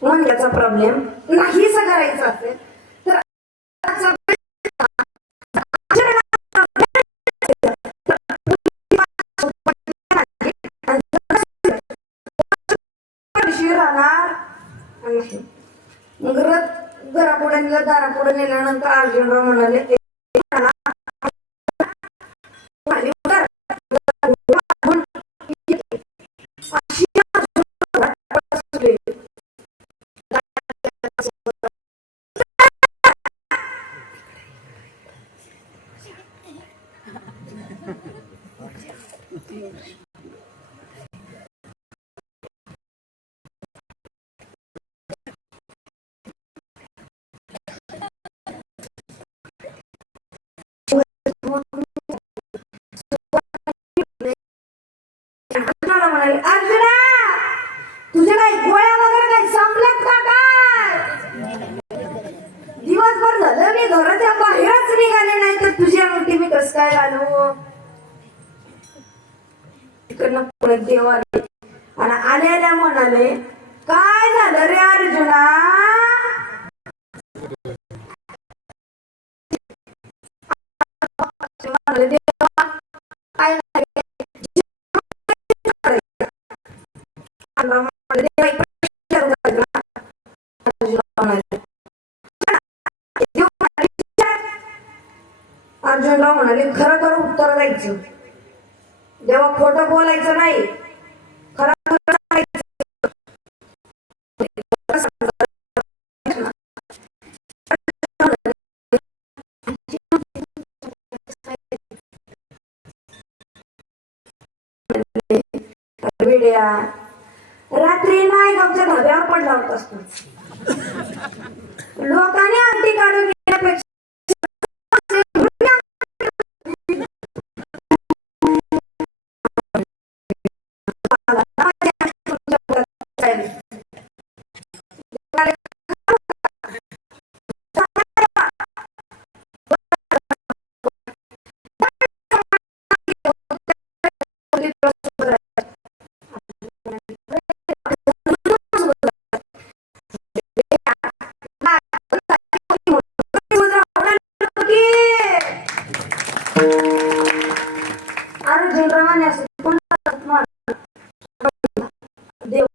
मनग्याचा प्रॉब्लेम नाही साकारायचा असेल तर राहणार. मग रथ घरापुढे नेलं, दारापुढे नेल्यानंतर अर्जुनराव म्हणाले, अर्जुना तुझे काही गोळ्या वगैरे काही संपल्यात का काय? दिवसभर झालं मी घराच्या बाहेरच निघाले नाही तर तुझ्या अंगठी मी कस काय घालू? तिकडनं पुढे देव आले आणि आलेल्या म्हणाले, काय झालं रे अर्जुना? अर्जुनराव म्हणाले, खरं खरं उत्तर द्यायचं. देवा खोटं बोलायचं नाही, खरं खरं सांगायचं. रात्री नायगावच्या धाब्यावर पडला होतास तू. लोकांनी अंगठी काढून घेण्यापेक्षा अर्जुनरावाने असं देव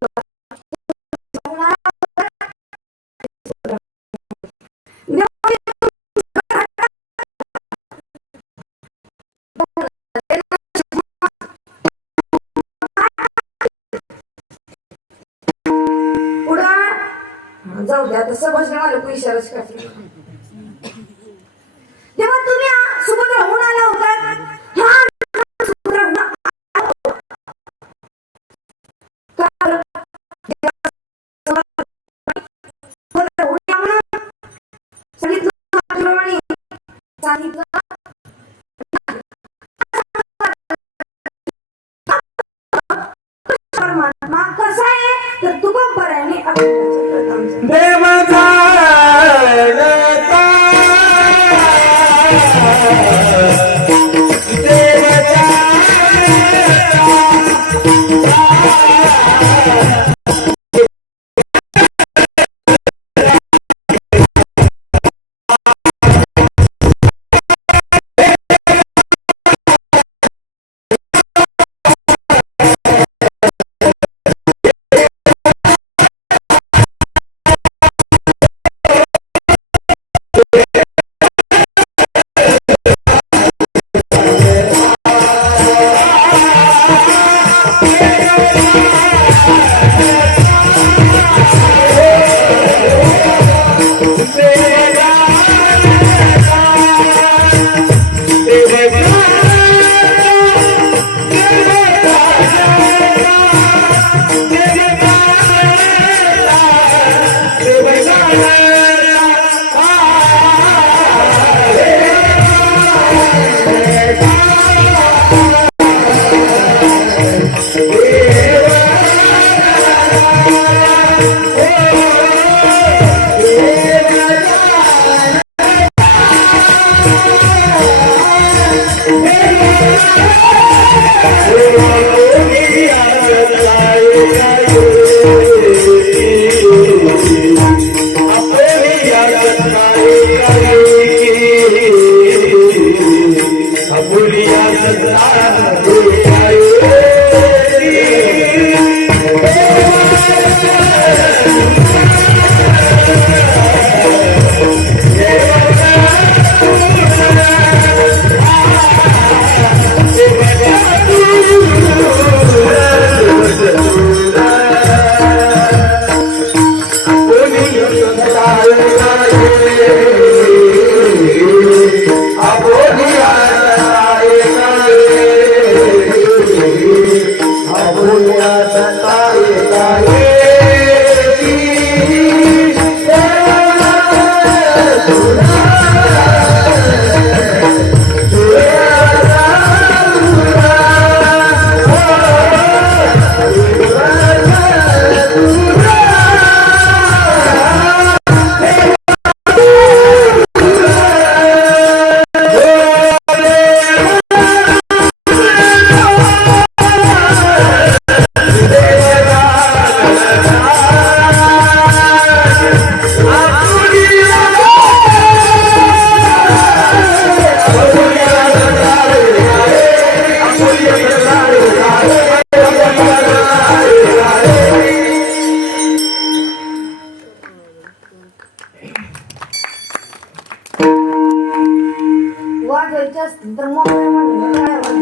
जाऊ द्या. आता समजले मला कोणी इशाराच करते. तेव्हा तुम्ही सुभद्रा होऊन आला होतात. कसा आहे तर तू पण वाजवायचे असतील तर मोकळ्या म्हणून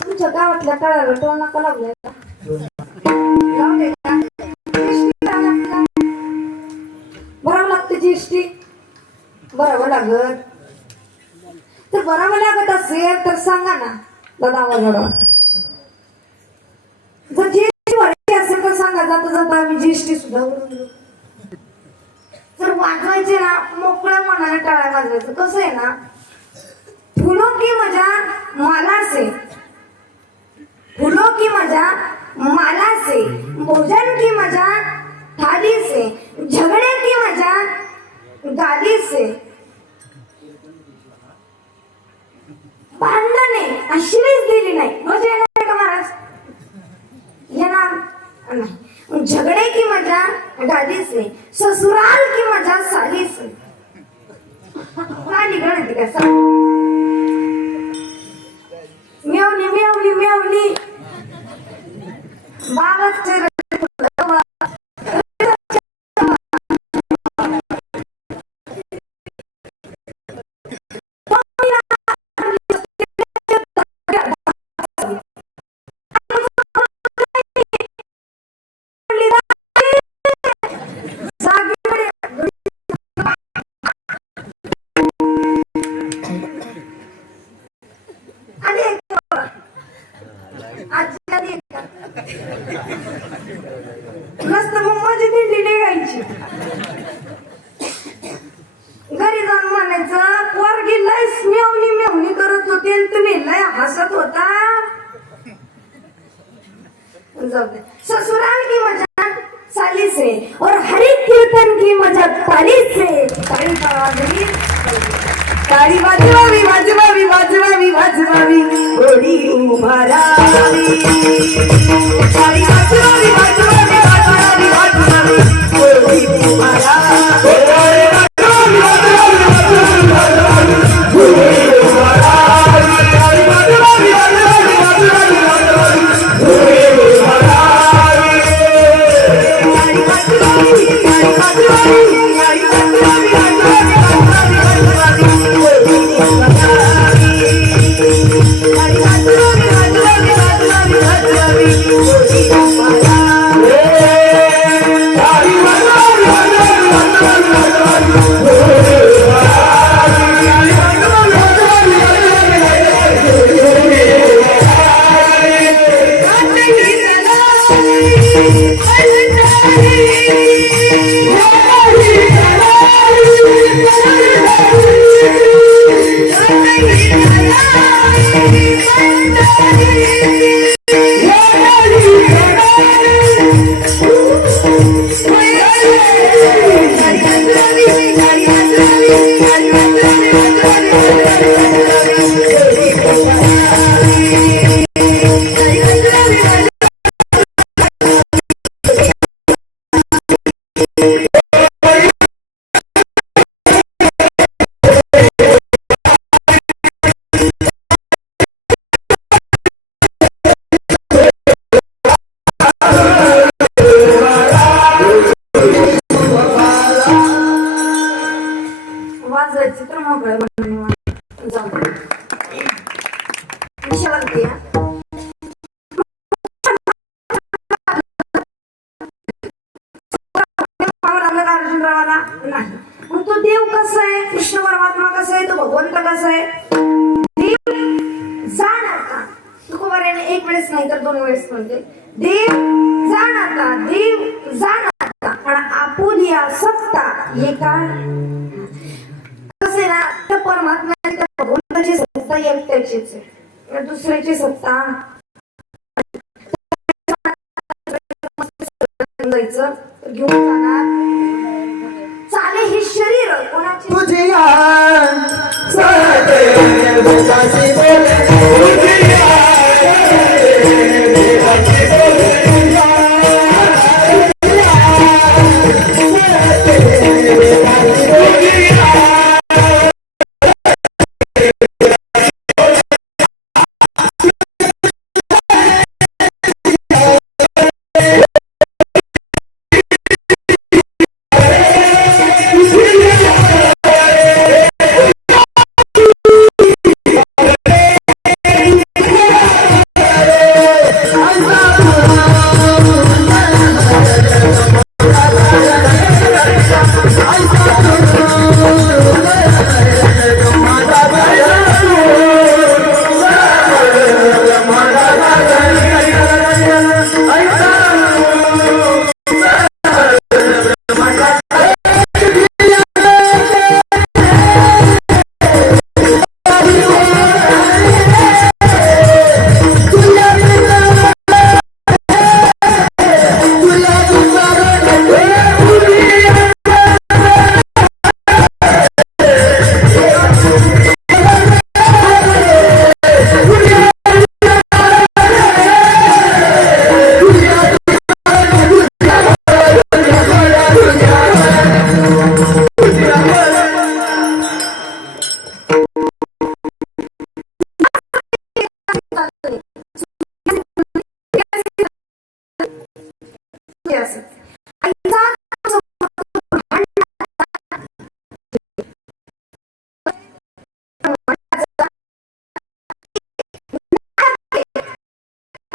तुमच्या गावातल्या काळाला टोल नका लावलाय का? लावले का? GST भरावं लागतं GST भरावं लागत तर भरावं लागत असेल तर सांगा ना दादा आवाज वाढवा. जर GST भरायची असेल तर सांगा जाता जाता आम्ही GST सुद्धा भरून देऊ. जर वाजवायचे ना मोकळ्या मनाने टाळ्या वाजवायचं कसं आहे ना फुलो की मजा माला से फूलों की मजा माला से भोजन की मजा थाली से झगड़े की मजा गाली से भांडणे अशीच दिली नाही मजा येणार का महाराज येणार नाही. झगड़े की मजा गाली से ससुराल की मजा साली से गाली गणती का मेवणी मेवणी मेवणी बाबाचे नसतं मग माझी दिंडी निघायची घरी जाऊन म्हणायचं पोरगी लय मेवणी मेवणी करत होती आणि तुम्ही लय हसत होता. ससुराल की मजा साली से और हरि कीर्तन की मजा ताली से. ताली वाजवावी वाजवावी वाजवावी वाजवावी गोडी उभारावी. ताली वाजवावी वाजवावी वाजवावी वाजवावी गोडी उभारावी. Yeah. नाही. मग तो देव कसा आहे, कृष्ण परमात्मा कसा आहे, तो भगवंत कसा आहे? देव जाणता, तुकोबाराने एक वेळेस नाही तर दोन वेळेस म्हणते, देव जाणता, देव जाणता आणि आपुलिया सत्ता. हे काय कसे ना, त्या परमात्म्याची त्या भगवंताची सत्ता एकट्याचीच आहे, दुसऱ्याची सत्ता जायचं घेऊन जाणार चाले. हे शरीर कोणाचे? तुझी आन सहते देवाची बोले, तुझी आन सहते देवाची बोले,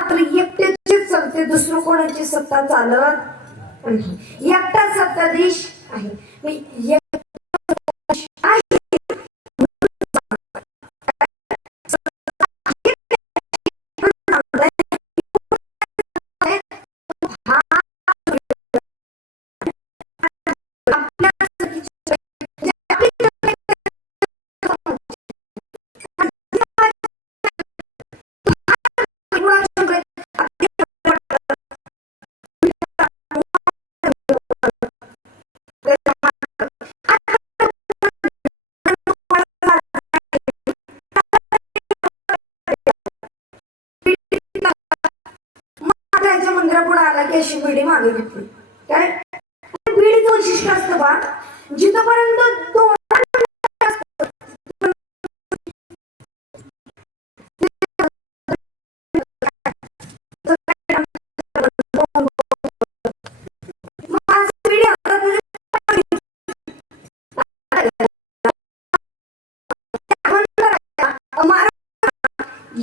तुझी एकट्याचीच चालते, दुसरं कोणाची सत्ता चालत नाही. एकटा सत्ताधीश आहे. मंदिरापुढे आला की अशी बिडी मागे घेतली. काय बिडीचं वैशिष्ट्य असतं बा, जिथपर्यंत तो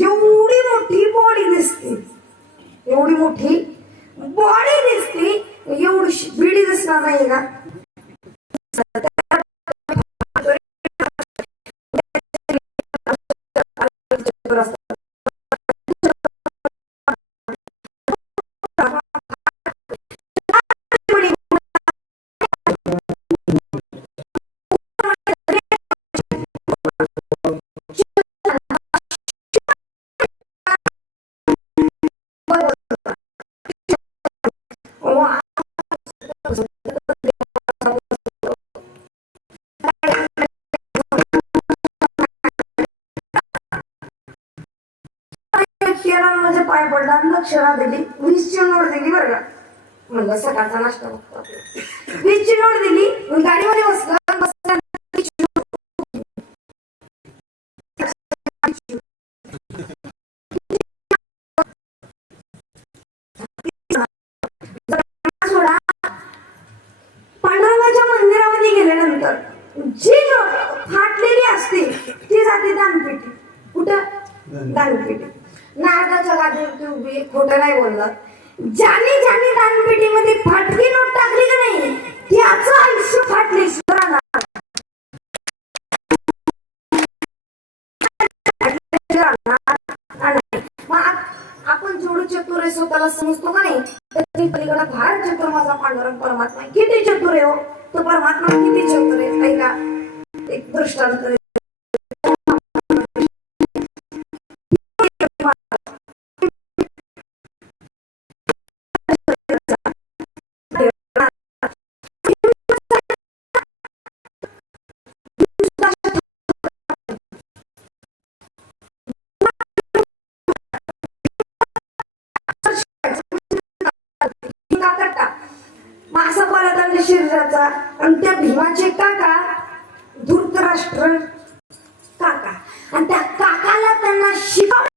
एवढी मोठी बॉडी दिसते, एवढी मोठी बॉडी दिसते, एवढी बिडी दिसणार नाही का? म्हणजे पाय पडला, लक्षणा दिली, 20ची नोट दिली बरं का. म्हणलं सकाळचा नाश्ता बघतो. 20ची नोट दिली, गाडीमध्ये बसलं. पांडुरंगाच्या मंदिरामध्ये गेल्यानंतर जी फाटलेली असते ती जाते दानपेटी. कुठं? दानपेटी. नारदाच्या गादीवरती उभी, खोटं नाही बोललं. ज्याने ज्याने दानपेटीमध्ये फाटकी नोट टाकली का नाही त्याचं आयुष्य फाटलेश्वरांना आपण जेवढं चतुर आहे स्वतःला समजतो का नाही, त्याच्या पलीकडे फार चतुर माझा पांडुरंग परमात्मा आहे. किती चतुर आहे हो तो परमात्मा, किती चतुर आहे. ऐका एक दृष्टांत आहे. मासा पर्यटन शरीराचा आणि त्या भीमाचे काका धृतराष्ट्र काका, आणि त्या काकाला त्यांना शिकवलं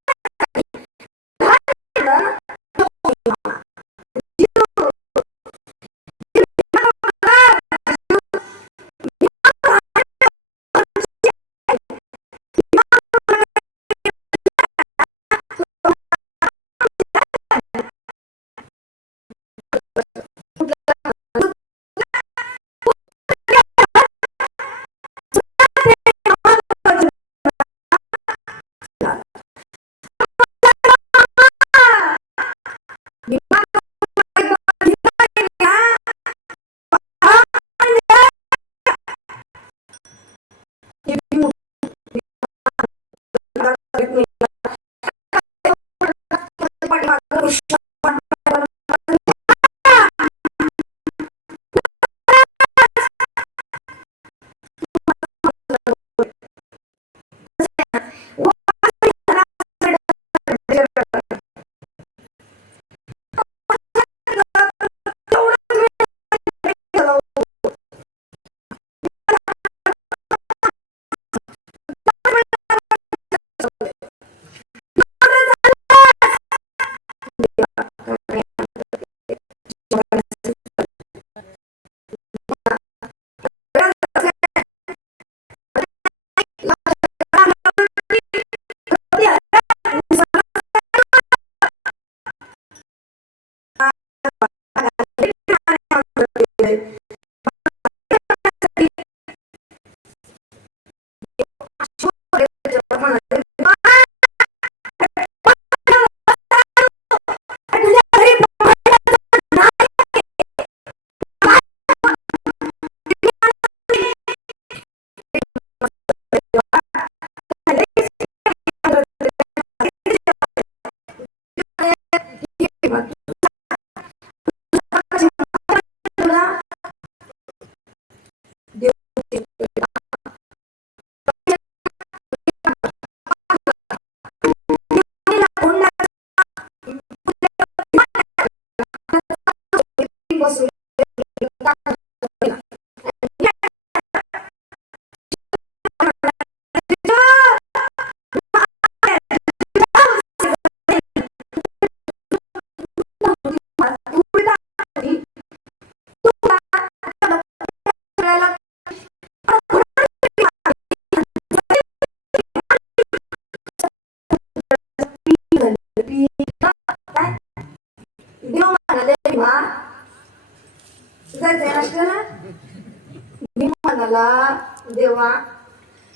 देवा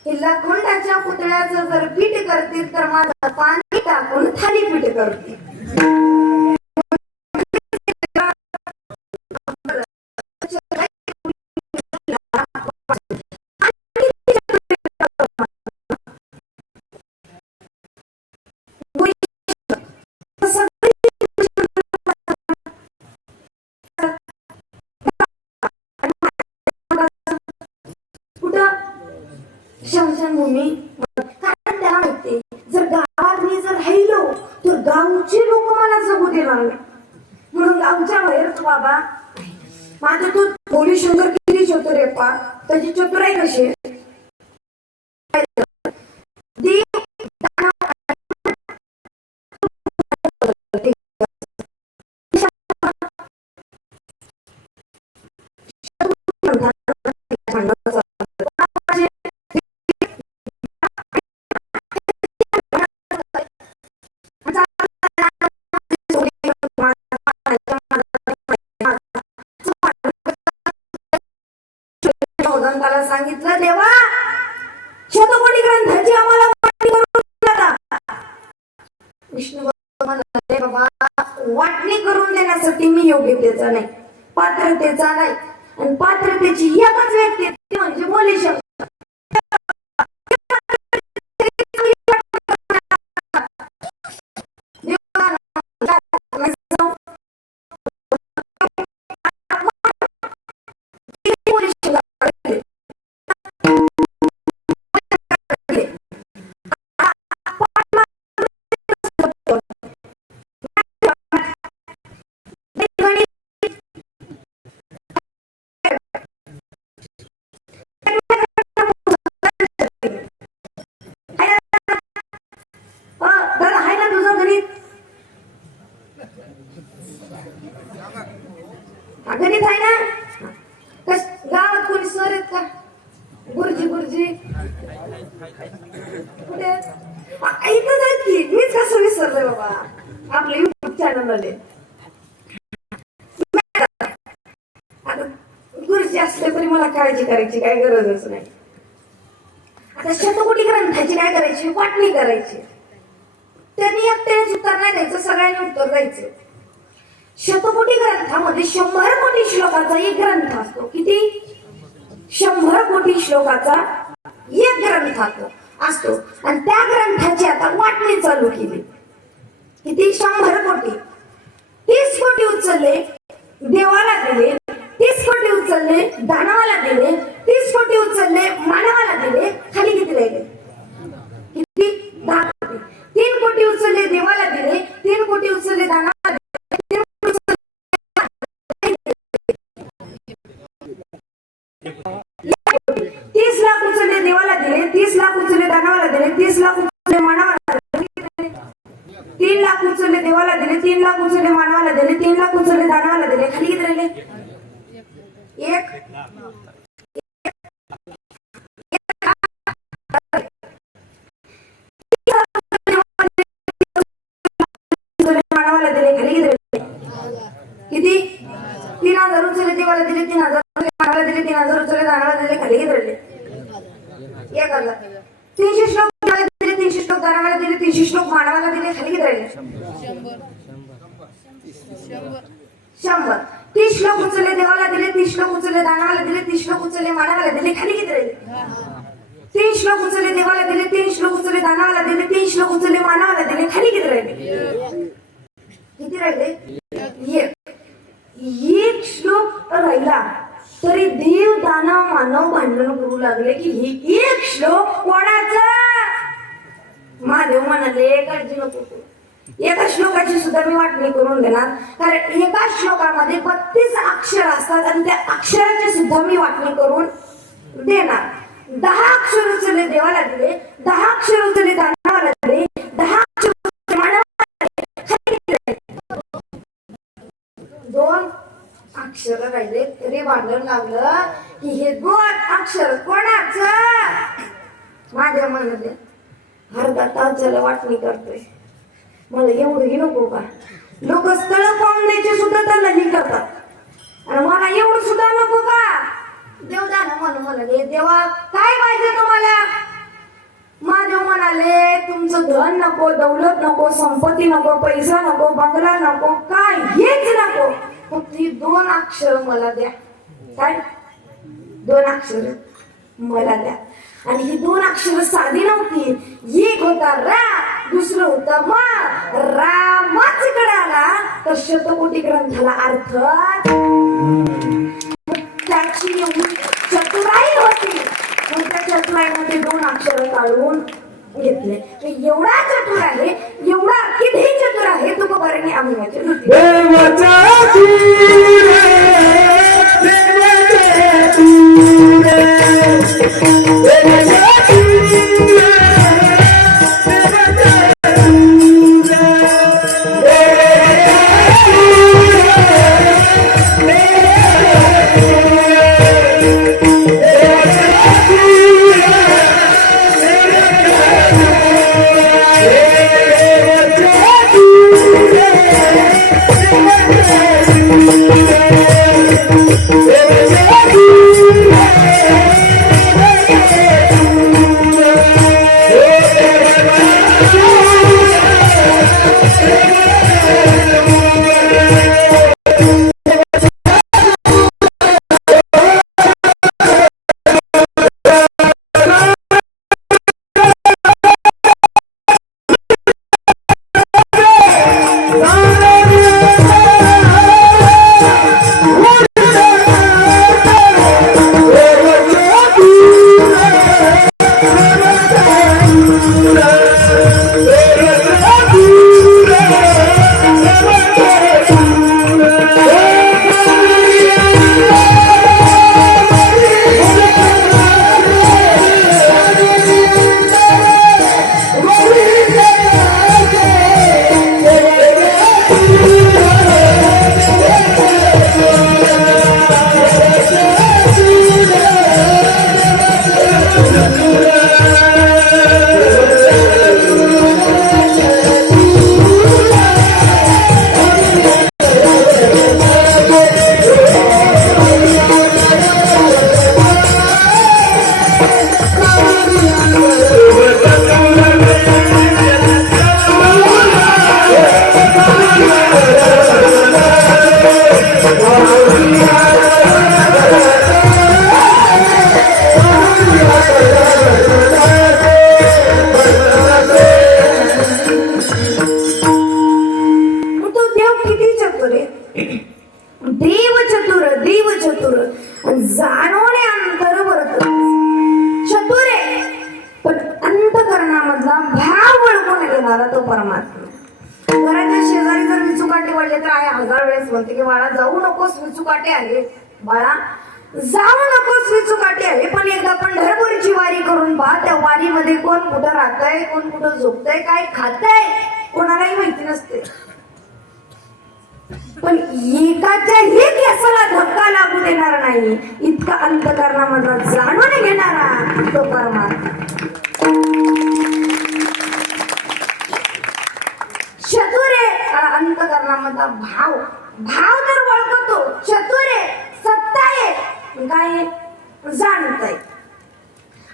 हिला खोंडाच्या पुतळ्याचं जर पीठ करतील तर माझं पाणी टाकून थालीपीठ करतील. स्मशानभूमी, कारण त्याला माहिती जर गावात मी जर राहिलो तर गावचे लोक मला जगू देणार नाही, म्हणून गावच्या बाहेर तू बाबा माझं तू थोडी शंकर किती चतुर आहे पा, त्याची चतुराई कशी आहे. करून देण्यासाठी मी योग्यतेचा नाही, पात्रतेचा नाही, आणि पात्रतेची एकच व्यक्ती ती म्हणजे बोली शब्द. गणित आहे ना? गावात कोणी सर आहेत का? गुरुजी गुरुजी कुठे इथंच आहेत की. मीच कसं विसरलोय बाबा. आपले युट्यूब चॅनल आले. आता गुरुजी असले तरी मला काळजी करायची काही गरजच नाही. आता शतकोटी ग्रंथाची काय करायची? वाटणी करायची. त्यांनी एकट्यानेच उत्तर नाही द्यायचं, सगळ्यांनी उत्तर द्यायचं. शतकोटी ग्रंथामध्ये 100 कोटी श्लोकाचा एक ग्रंथ असतो. किती? 100 कोटी श्लोकाचा एक ग्रंथ असतो. आणि त्या ग्रंथाची आता वाटणी चालू केली. किती? 100 कोटी. 30 कोटी उचलले देवाला दिले, 30 कोटी उचलले दानवाला दिले, 30 कोटी उचलले मानवाला दिले. खाली किती राहिले? किती? 10 कोटी. 3 कोटी उचलले देवाला दिले, 3 कोटी उचलले दानवाला दिले, 30 लाख उचलले देवाला दिले, 30 लाख उचलले दानवाला दिले, 30 लाख उचलले मानवाला दिले, 3 लाख उचलले देवाला दिले, 3 लाख उचलले मानवाला दिले, 3 लाख उचलले दानवाला दिले. खाली किती राहिले? एक. मानवाला दिले. खाली किती राहिले? किती? 3000 उचलले देवाला दिले, 3000 मानवाला दिले, 3000 उचलले दानवाला दिले. खाली किती राहिले? 1000. 300 श्लोक देवाला दिले, 300 श्लोक दानवाला दिले, 300 श्लोक मानवाला दिले. खाली किती राहिले? 100. 30 श्लोक उचलले देवाला दिले, 30 श्लोक उचलले दानवाला दिले, 30 श्लोक उचलले मानवाला दिले. खाली किती राहिले? 3 श्लोक उचलले देवाला दिले, 3 श्लोक उचलले दानवाला दिले, 3 श्लोक उचलले मानवाला दिले. खाली किती राहिले? किती राहिले? एक श्लोक राहिला तरी देव दानव मानव भांडण करू लागले की ही एक श्लोक कोणाचा? महादेव म्हणाले काळजी नको करू. एका श्लोकाची सुद्धा मी वाटणी करून देणार, कारण एका श्लोकामध्ये 32 अक्षर असतात आणि त्या अक्षराची सुद्धा मी वाटणी करून देणार. 10 अक्षर उचलले देवाला दिले, 10 अक्षर उचलले दानवाला दिले, 10 अक्षर उचलले मानवाला दिले. 2 अक्षर राहिले तरी भांडण लागलं की हे 2 अक्षर कोणाचं? माझ्या मनात अर्धा तास झालं वाटणी करतोय. मला एवढंही नको का? लोक स्थळ पाहून द्यायचे सुद्धा त्याला हे करतात आणि मला एवढं सुद्धा नको का? देवदान म्हणाले देवा काय पाहिजे तुम्हाला? महादेव म्हणाले तुमचं धन नको, दौलत नको, संपत्ती नको, पैसा नको, बंगला नको, काय हेच नको, फक्त ही 2 अक्षर मला द्या. काय? 2 अक्षर मला द्या. आणि ही 2 अक्षर साधी नव्हती. एक होता रा, दुसरं होतं मा. रामाच कडाला तर शतकोटी ग्रंथाला अर्थ त्याची एवढी चतुराई होती. त्या चतुराईमध्ये 2 अक्षर काढून घेतले. एवढा चतुर आहे, एवढा किती चतुर आहे तुकोबारांनी आम्ही चतुर देव चतुर जाणवणे अंतर बरत चतुर आहे पण अंतकरणामधला भाव ओळखून घेणारा तो परमात्मा. घराच्या शेजारी जर विचुकाटे वाढले तर आई 1000 वेळेस म्हणते की बाळा जाऊ नकोस विचुकाटे आले, बाळा जाऊ नकोस विचुकाटे आले. पण एकदा पंढरपूरची वारी करून पहा, त्या वारीमध्ये कोण कुठं राहतंय, कोण कुठं झोपतंय, काय खातंय कोणालाही माहिती नसते. पण एकाच्याही केसाला धक्का लागू देणार नाही इतका अंतकरणामधला जाणून घेणारा तो परमात्मा. चतुर आहे अंतकरणामधला भाव तर ओळखतो, चतुर आहे, सत्ता आहे, काय जाणत आहे.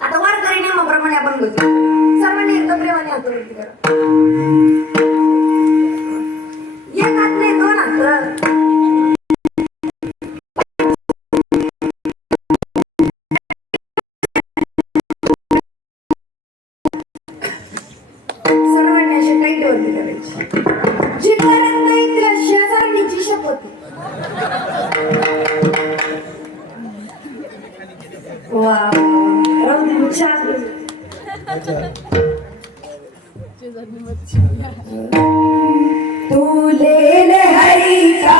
आता वारकरी नियमाप्रमाणे आपण बघू सर्वांनी एकदम प्रेमाने हातवरती करा. एक हात नाही दोन हात. सर्वांनी अशी टाईट वरती करायची. जी करत नाही तिला शेजारणीची शपथ. वा छान. तू ले हरी का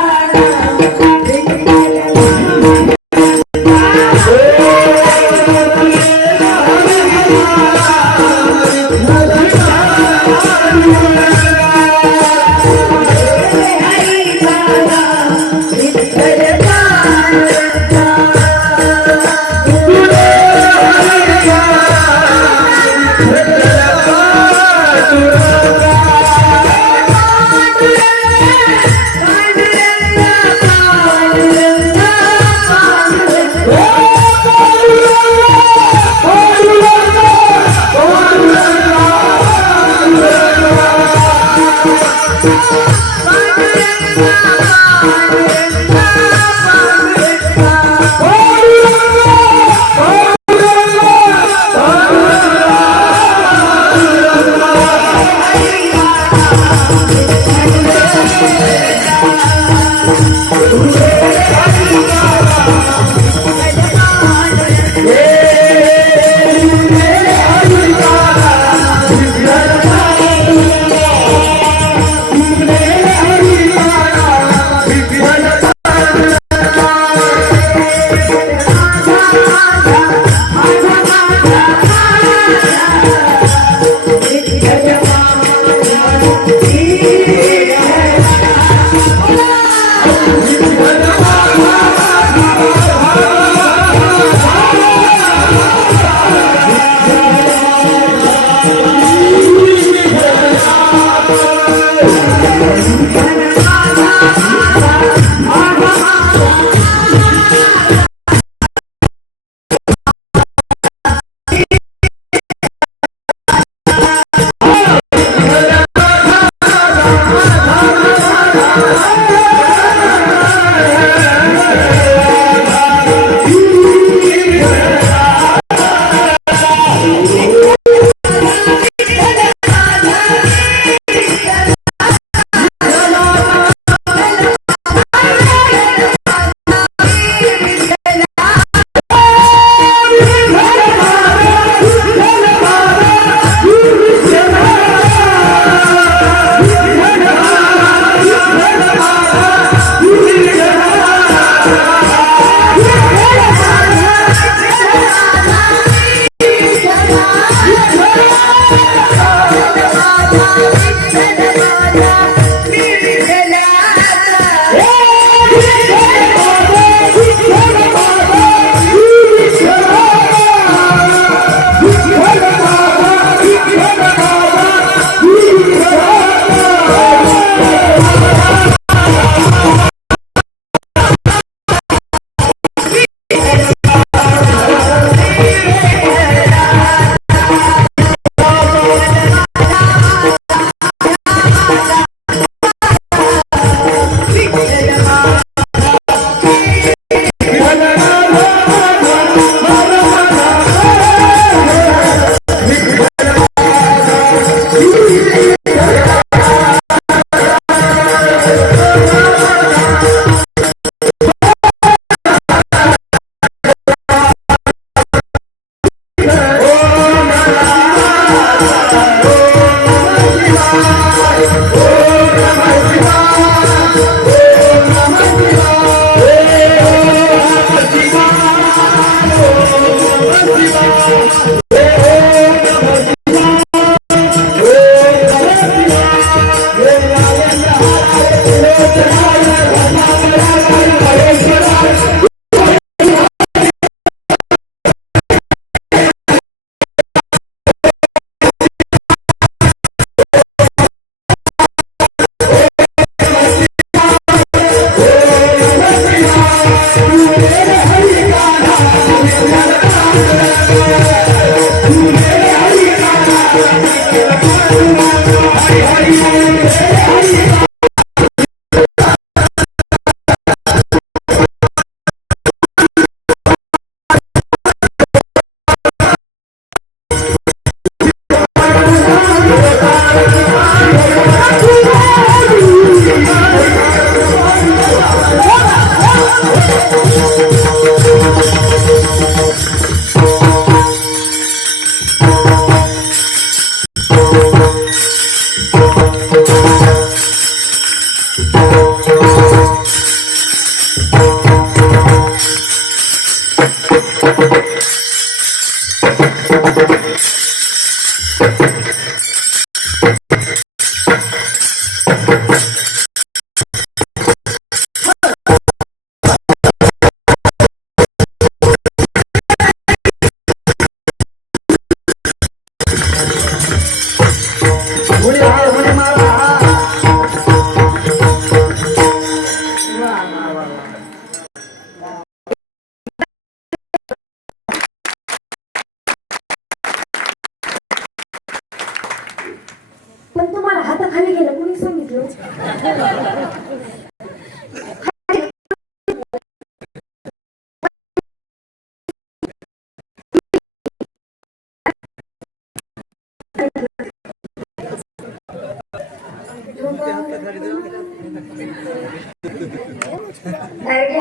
पण तुम्हाला हाताखाली गेलं कोणी सांगितलं?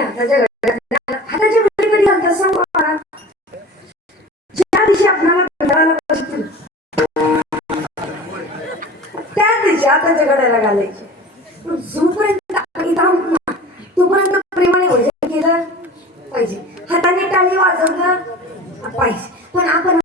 हाताच्या वेळी कधी अंतर सांगू मला. ज्या दिवशी आपल्याला भेटायला बसतील त्या दिवशी हाताच्या घड्याला घालायचे. जोपर्यंत आपण इथं आहोत ना तोपर्यंत प्रेमाने भजन केलं पाहिजे, हाताने टाळी वाजवलं पाहिजे. पण आपण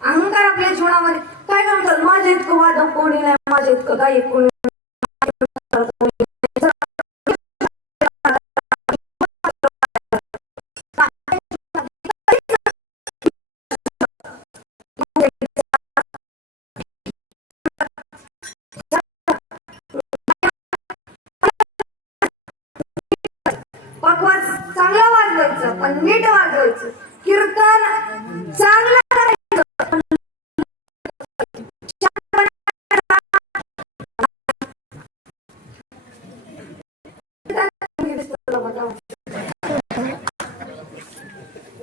अहंकार आपल्या जीवनामध्ये काय म्हणतात, माझे इतकं वादक कोणी नाही, माझे इतकं काही कोणी पकवास चांगला वाजवायचं पण नीट वाजवायचं, कीर्तन चांगलं करायचं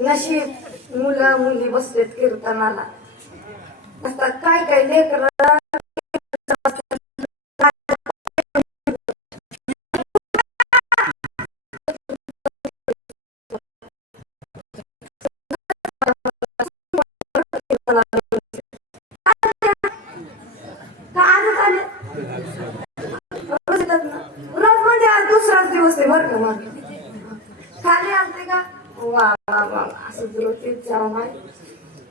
नशीब मुलं मुली बसलेत कीर्तनाला. आता काय काय लेकर रोज म्हणजे आज दुसराच दिवस आहे बरं का. खाली आलते का वा वा वा असं जोरतीत जाऊ माय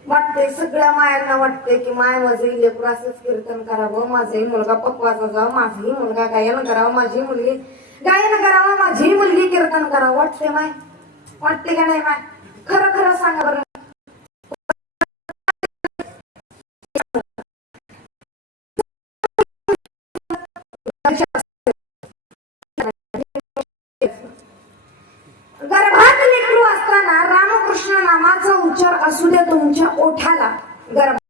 वाटते सगळ्या मायांना वाटते की माय माझे लेकरू असंच कीर्तन करावं माझाही मुलगा पक्वाचा जावं माझाही मुलगा गायन करावं माझी मुलगी गायन करावं माझी मुलगी कीर्तन करावं वाटते माय वाटते का नाही माय खरं खरं सांगा बरं गर्भात लेकरू असताना रामकृष्ण नामाचा उच्चार असू द्या तुमच्या ओठाला गर्भात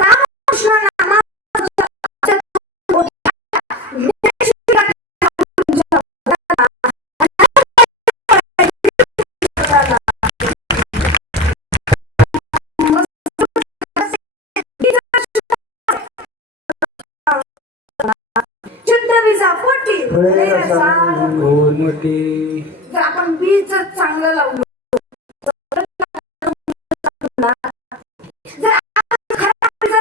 रामकृष्ण नामाचा चित्तवीजा पोटी जर आपण बीज चांगलं लावलं जर आपण खराब बीज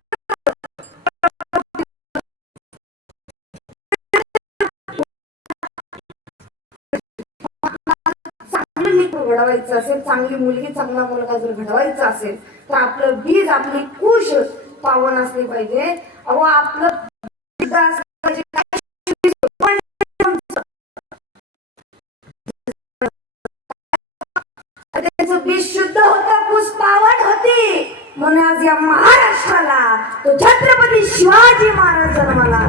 चांगलं लेकरू घडवायचं असेल चांगली मुलगी चांगला मुलगा जर घडवायचा असेल तर आपलं बीज आपली कुश पावन असली पाहिजे अहो आपलं बीज असलं पाहिजे त्याचं बीज शुद्ध होतं कुश पावन होती म्हणून आज या महाराष्ट्राला तो छत्रपती शिवाजी महाराज जन्माला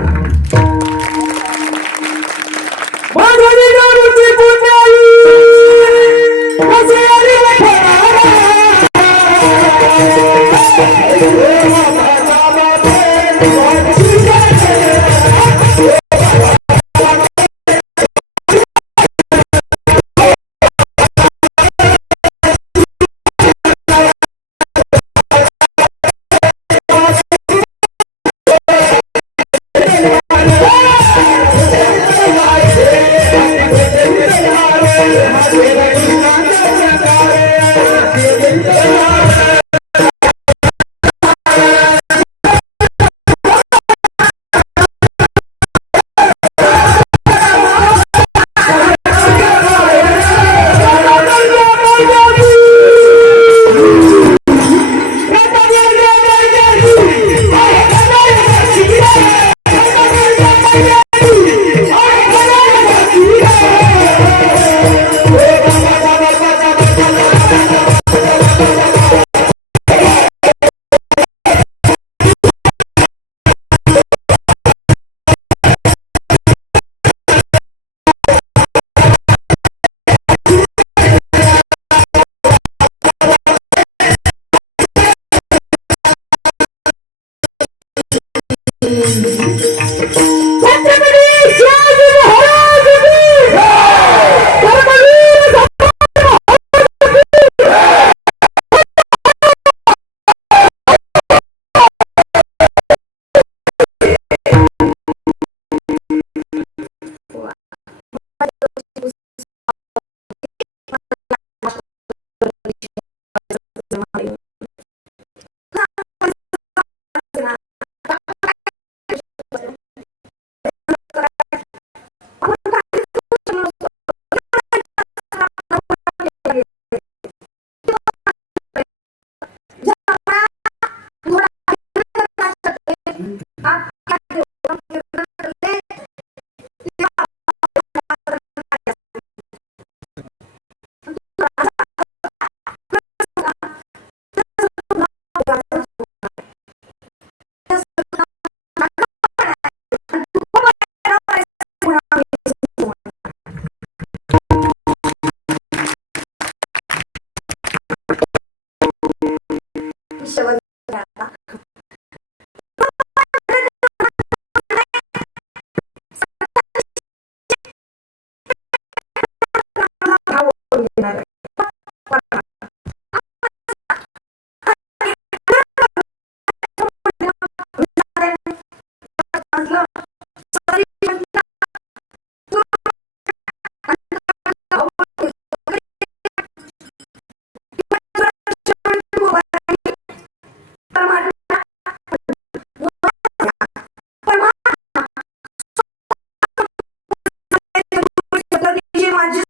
माझी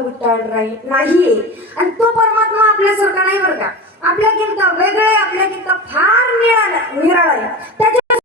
विठ्ठलराय नाहीये. आणि तो परमात्मा आपल्यासारखा नाही बरं का, आपल्याकिंत वेगळे, आपल्याकिंत फार निराळा आहे. त्याच्या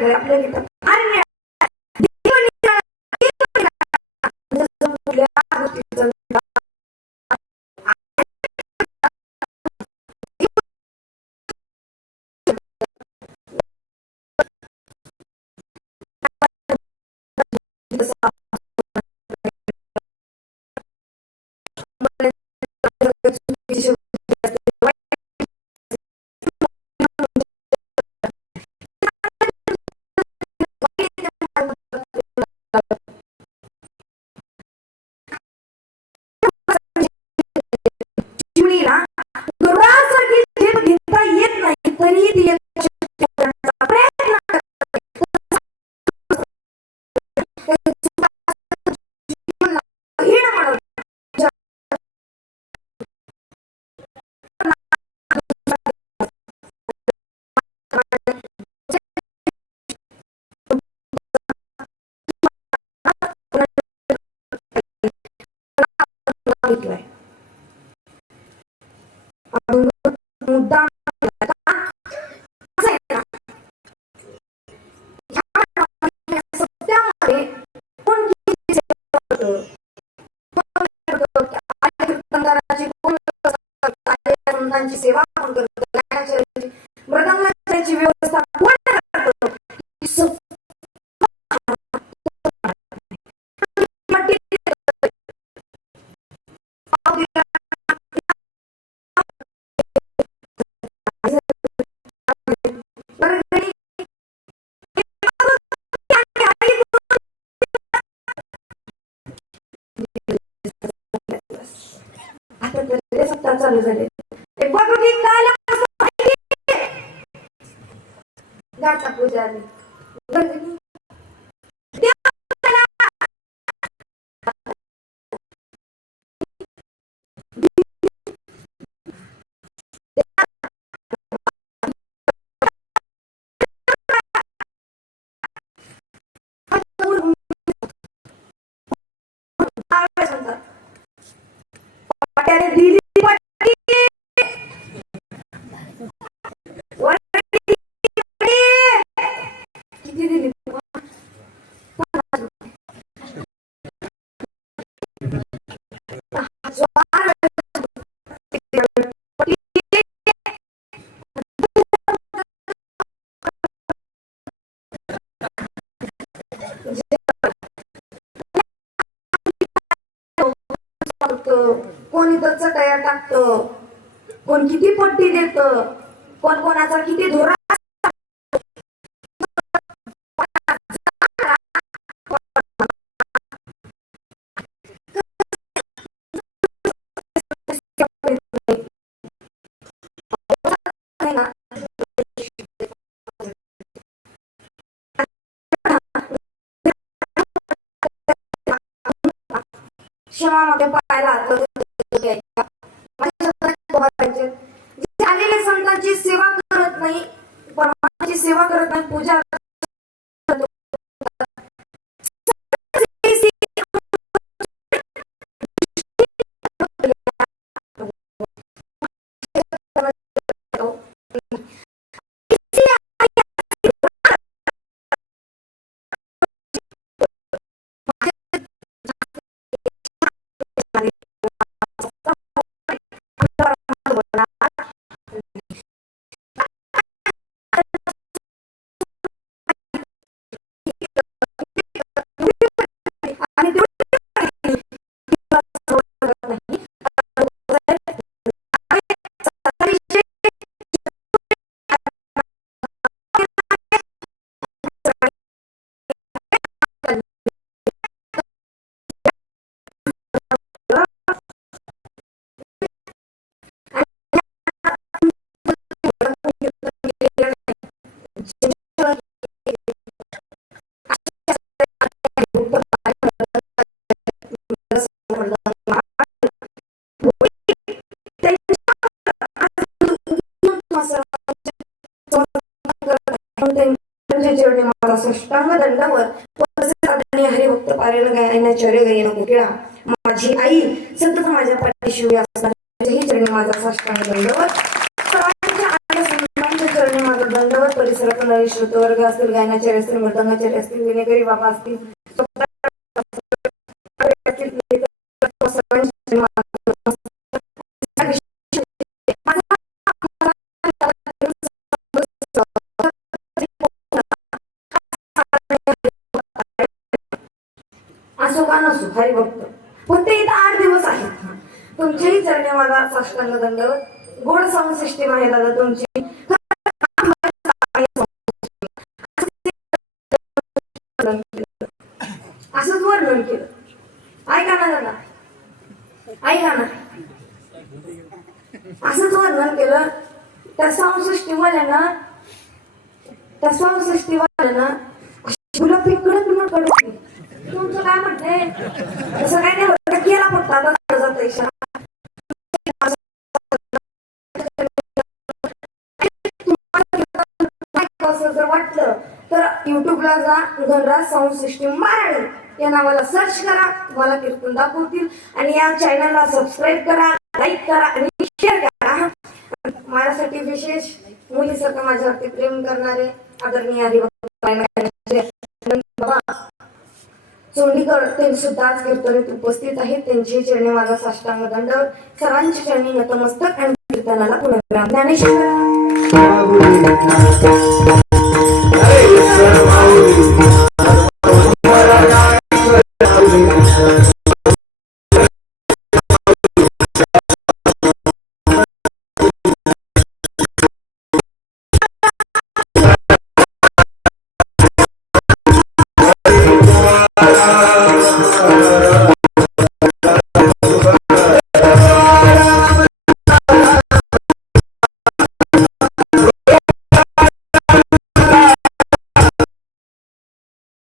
पाहिलं आपल्या गीतात अन्य जसं कुठल्या गोष्टीचं जसं चिमणीला गरुडासारखी झेप घेता येत नाही तरी ती येण्याचा प्रयत्न हीण म्हणून घेतलाय. मुद्दा सत्यामध्ये कोण किती सेवा करतं, संतांची सेवा कोण करतं, मृदंगाची व्यवस्था कोण करतं, आता तर सत्ता चालू झाले. गाता पूजारी दिली किती दिली कोण इतर चटया टाकतं, कोण किती पट्टी देतं, कोण कोणाचा किती धोरा क्षमामध्ये पाहायला झालेल्या संतांची सेवा करत नाही, परमाची सेवा करत नाही, पूजा साष्टांग दंडावर हरिभक्त पारायण गायना चर्य गायन कुटिळा माझी आई सतत माझ्या पाठीशी असणार चरणी माझा साष्टांग दंडावर सर्वांच्या चरणी माझा दंडवत परिसरात नवीन श्रुतवर्ग असतील, गायनाचार्य असतील, मृदंगाचार्य असतील, विनेकरी बाबा असतील, असो का नसो हरिभक्त फक्त इथं 8 दिवस आहेत. तुमच्याही चरणी माझा साष्टांग दंडवत. गोड साऊंड सिस्टीम आहे दादा तुमची. असंच वर्णन केलं. ऐका ना दादा, ऐका ना, असंच वर्णन केलं. त्या साऊंड सिस्टीम वाल्यानं गुलाबी कडक नोट कडक. तुमचं काय म्हणणं तसं काय नाही होत. केला फक्त आता जात इशारा. जर वाटलं तर युट्यूबला जा, धनराज साऊंड सिस्टीम माराडी या नावाला सर्च करा, तुम्हाला कीर्तन दाखवतील. आणि या चॅनलला सबस्क्राईब करा, लाईक करा आणि शेअर करा. माझ्यासाठी विशेष मुलीसारखं माझ्यावरती प्रेम करणारे आदरणीय सोंडीकर ते सुद्धा आज कीर्तनात उपस्थित आहेत. त्यांची चरणी माझा साष्टांग दंडवत. सर्वांची चरणी नतमस्तक आणि कीर्तनाला पुनर्विराम. ज्ञानेश्वर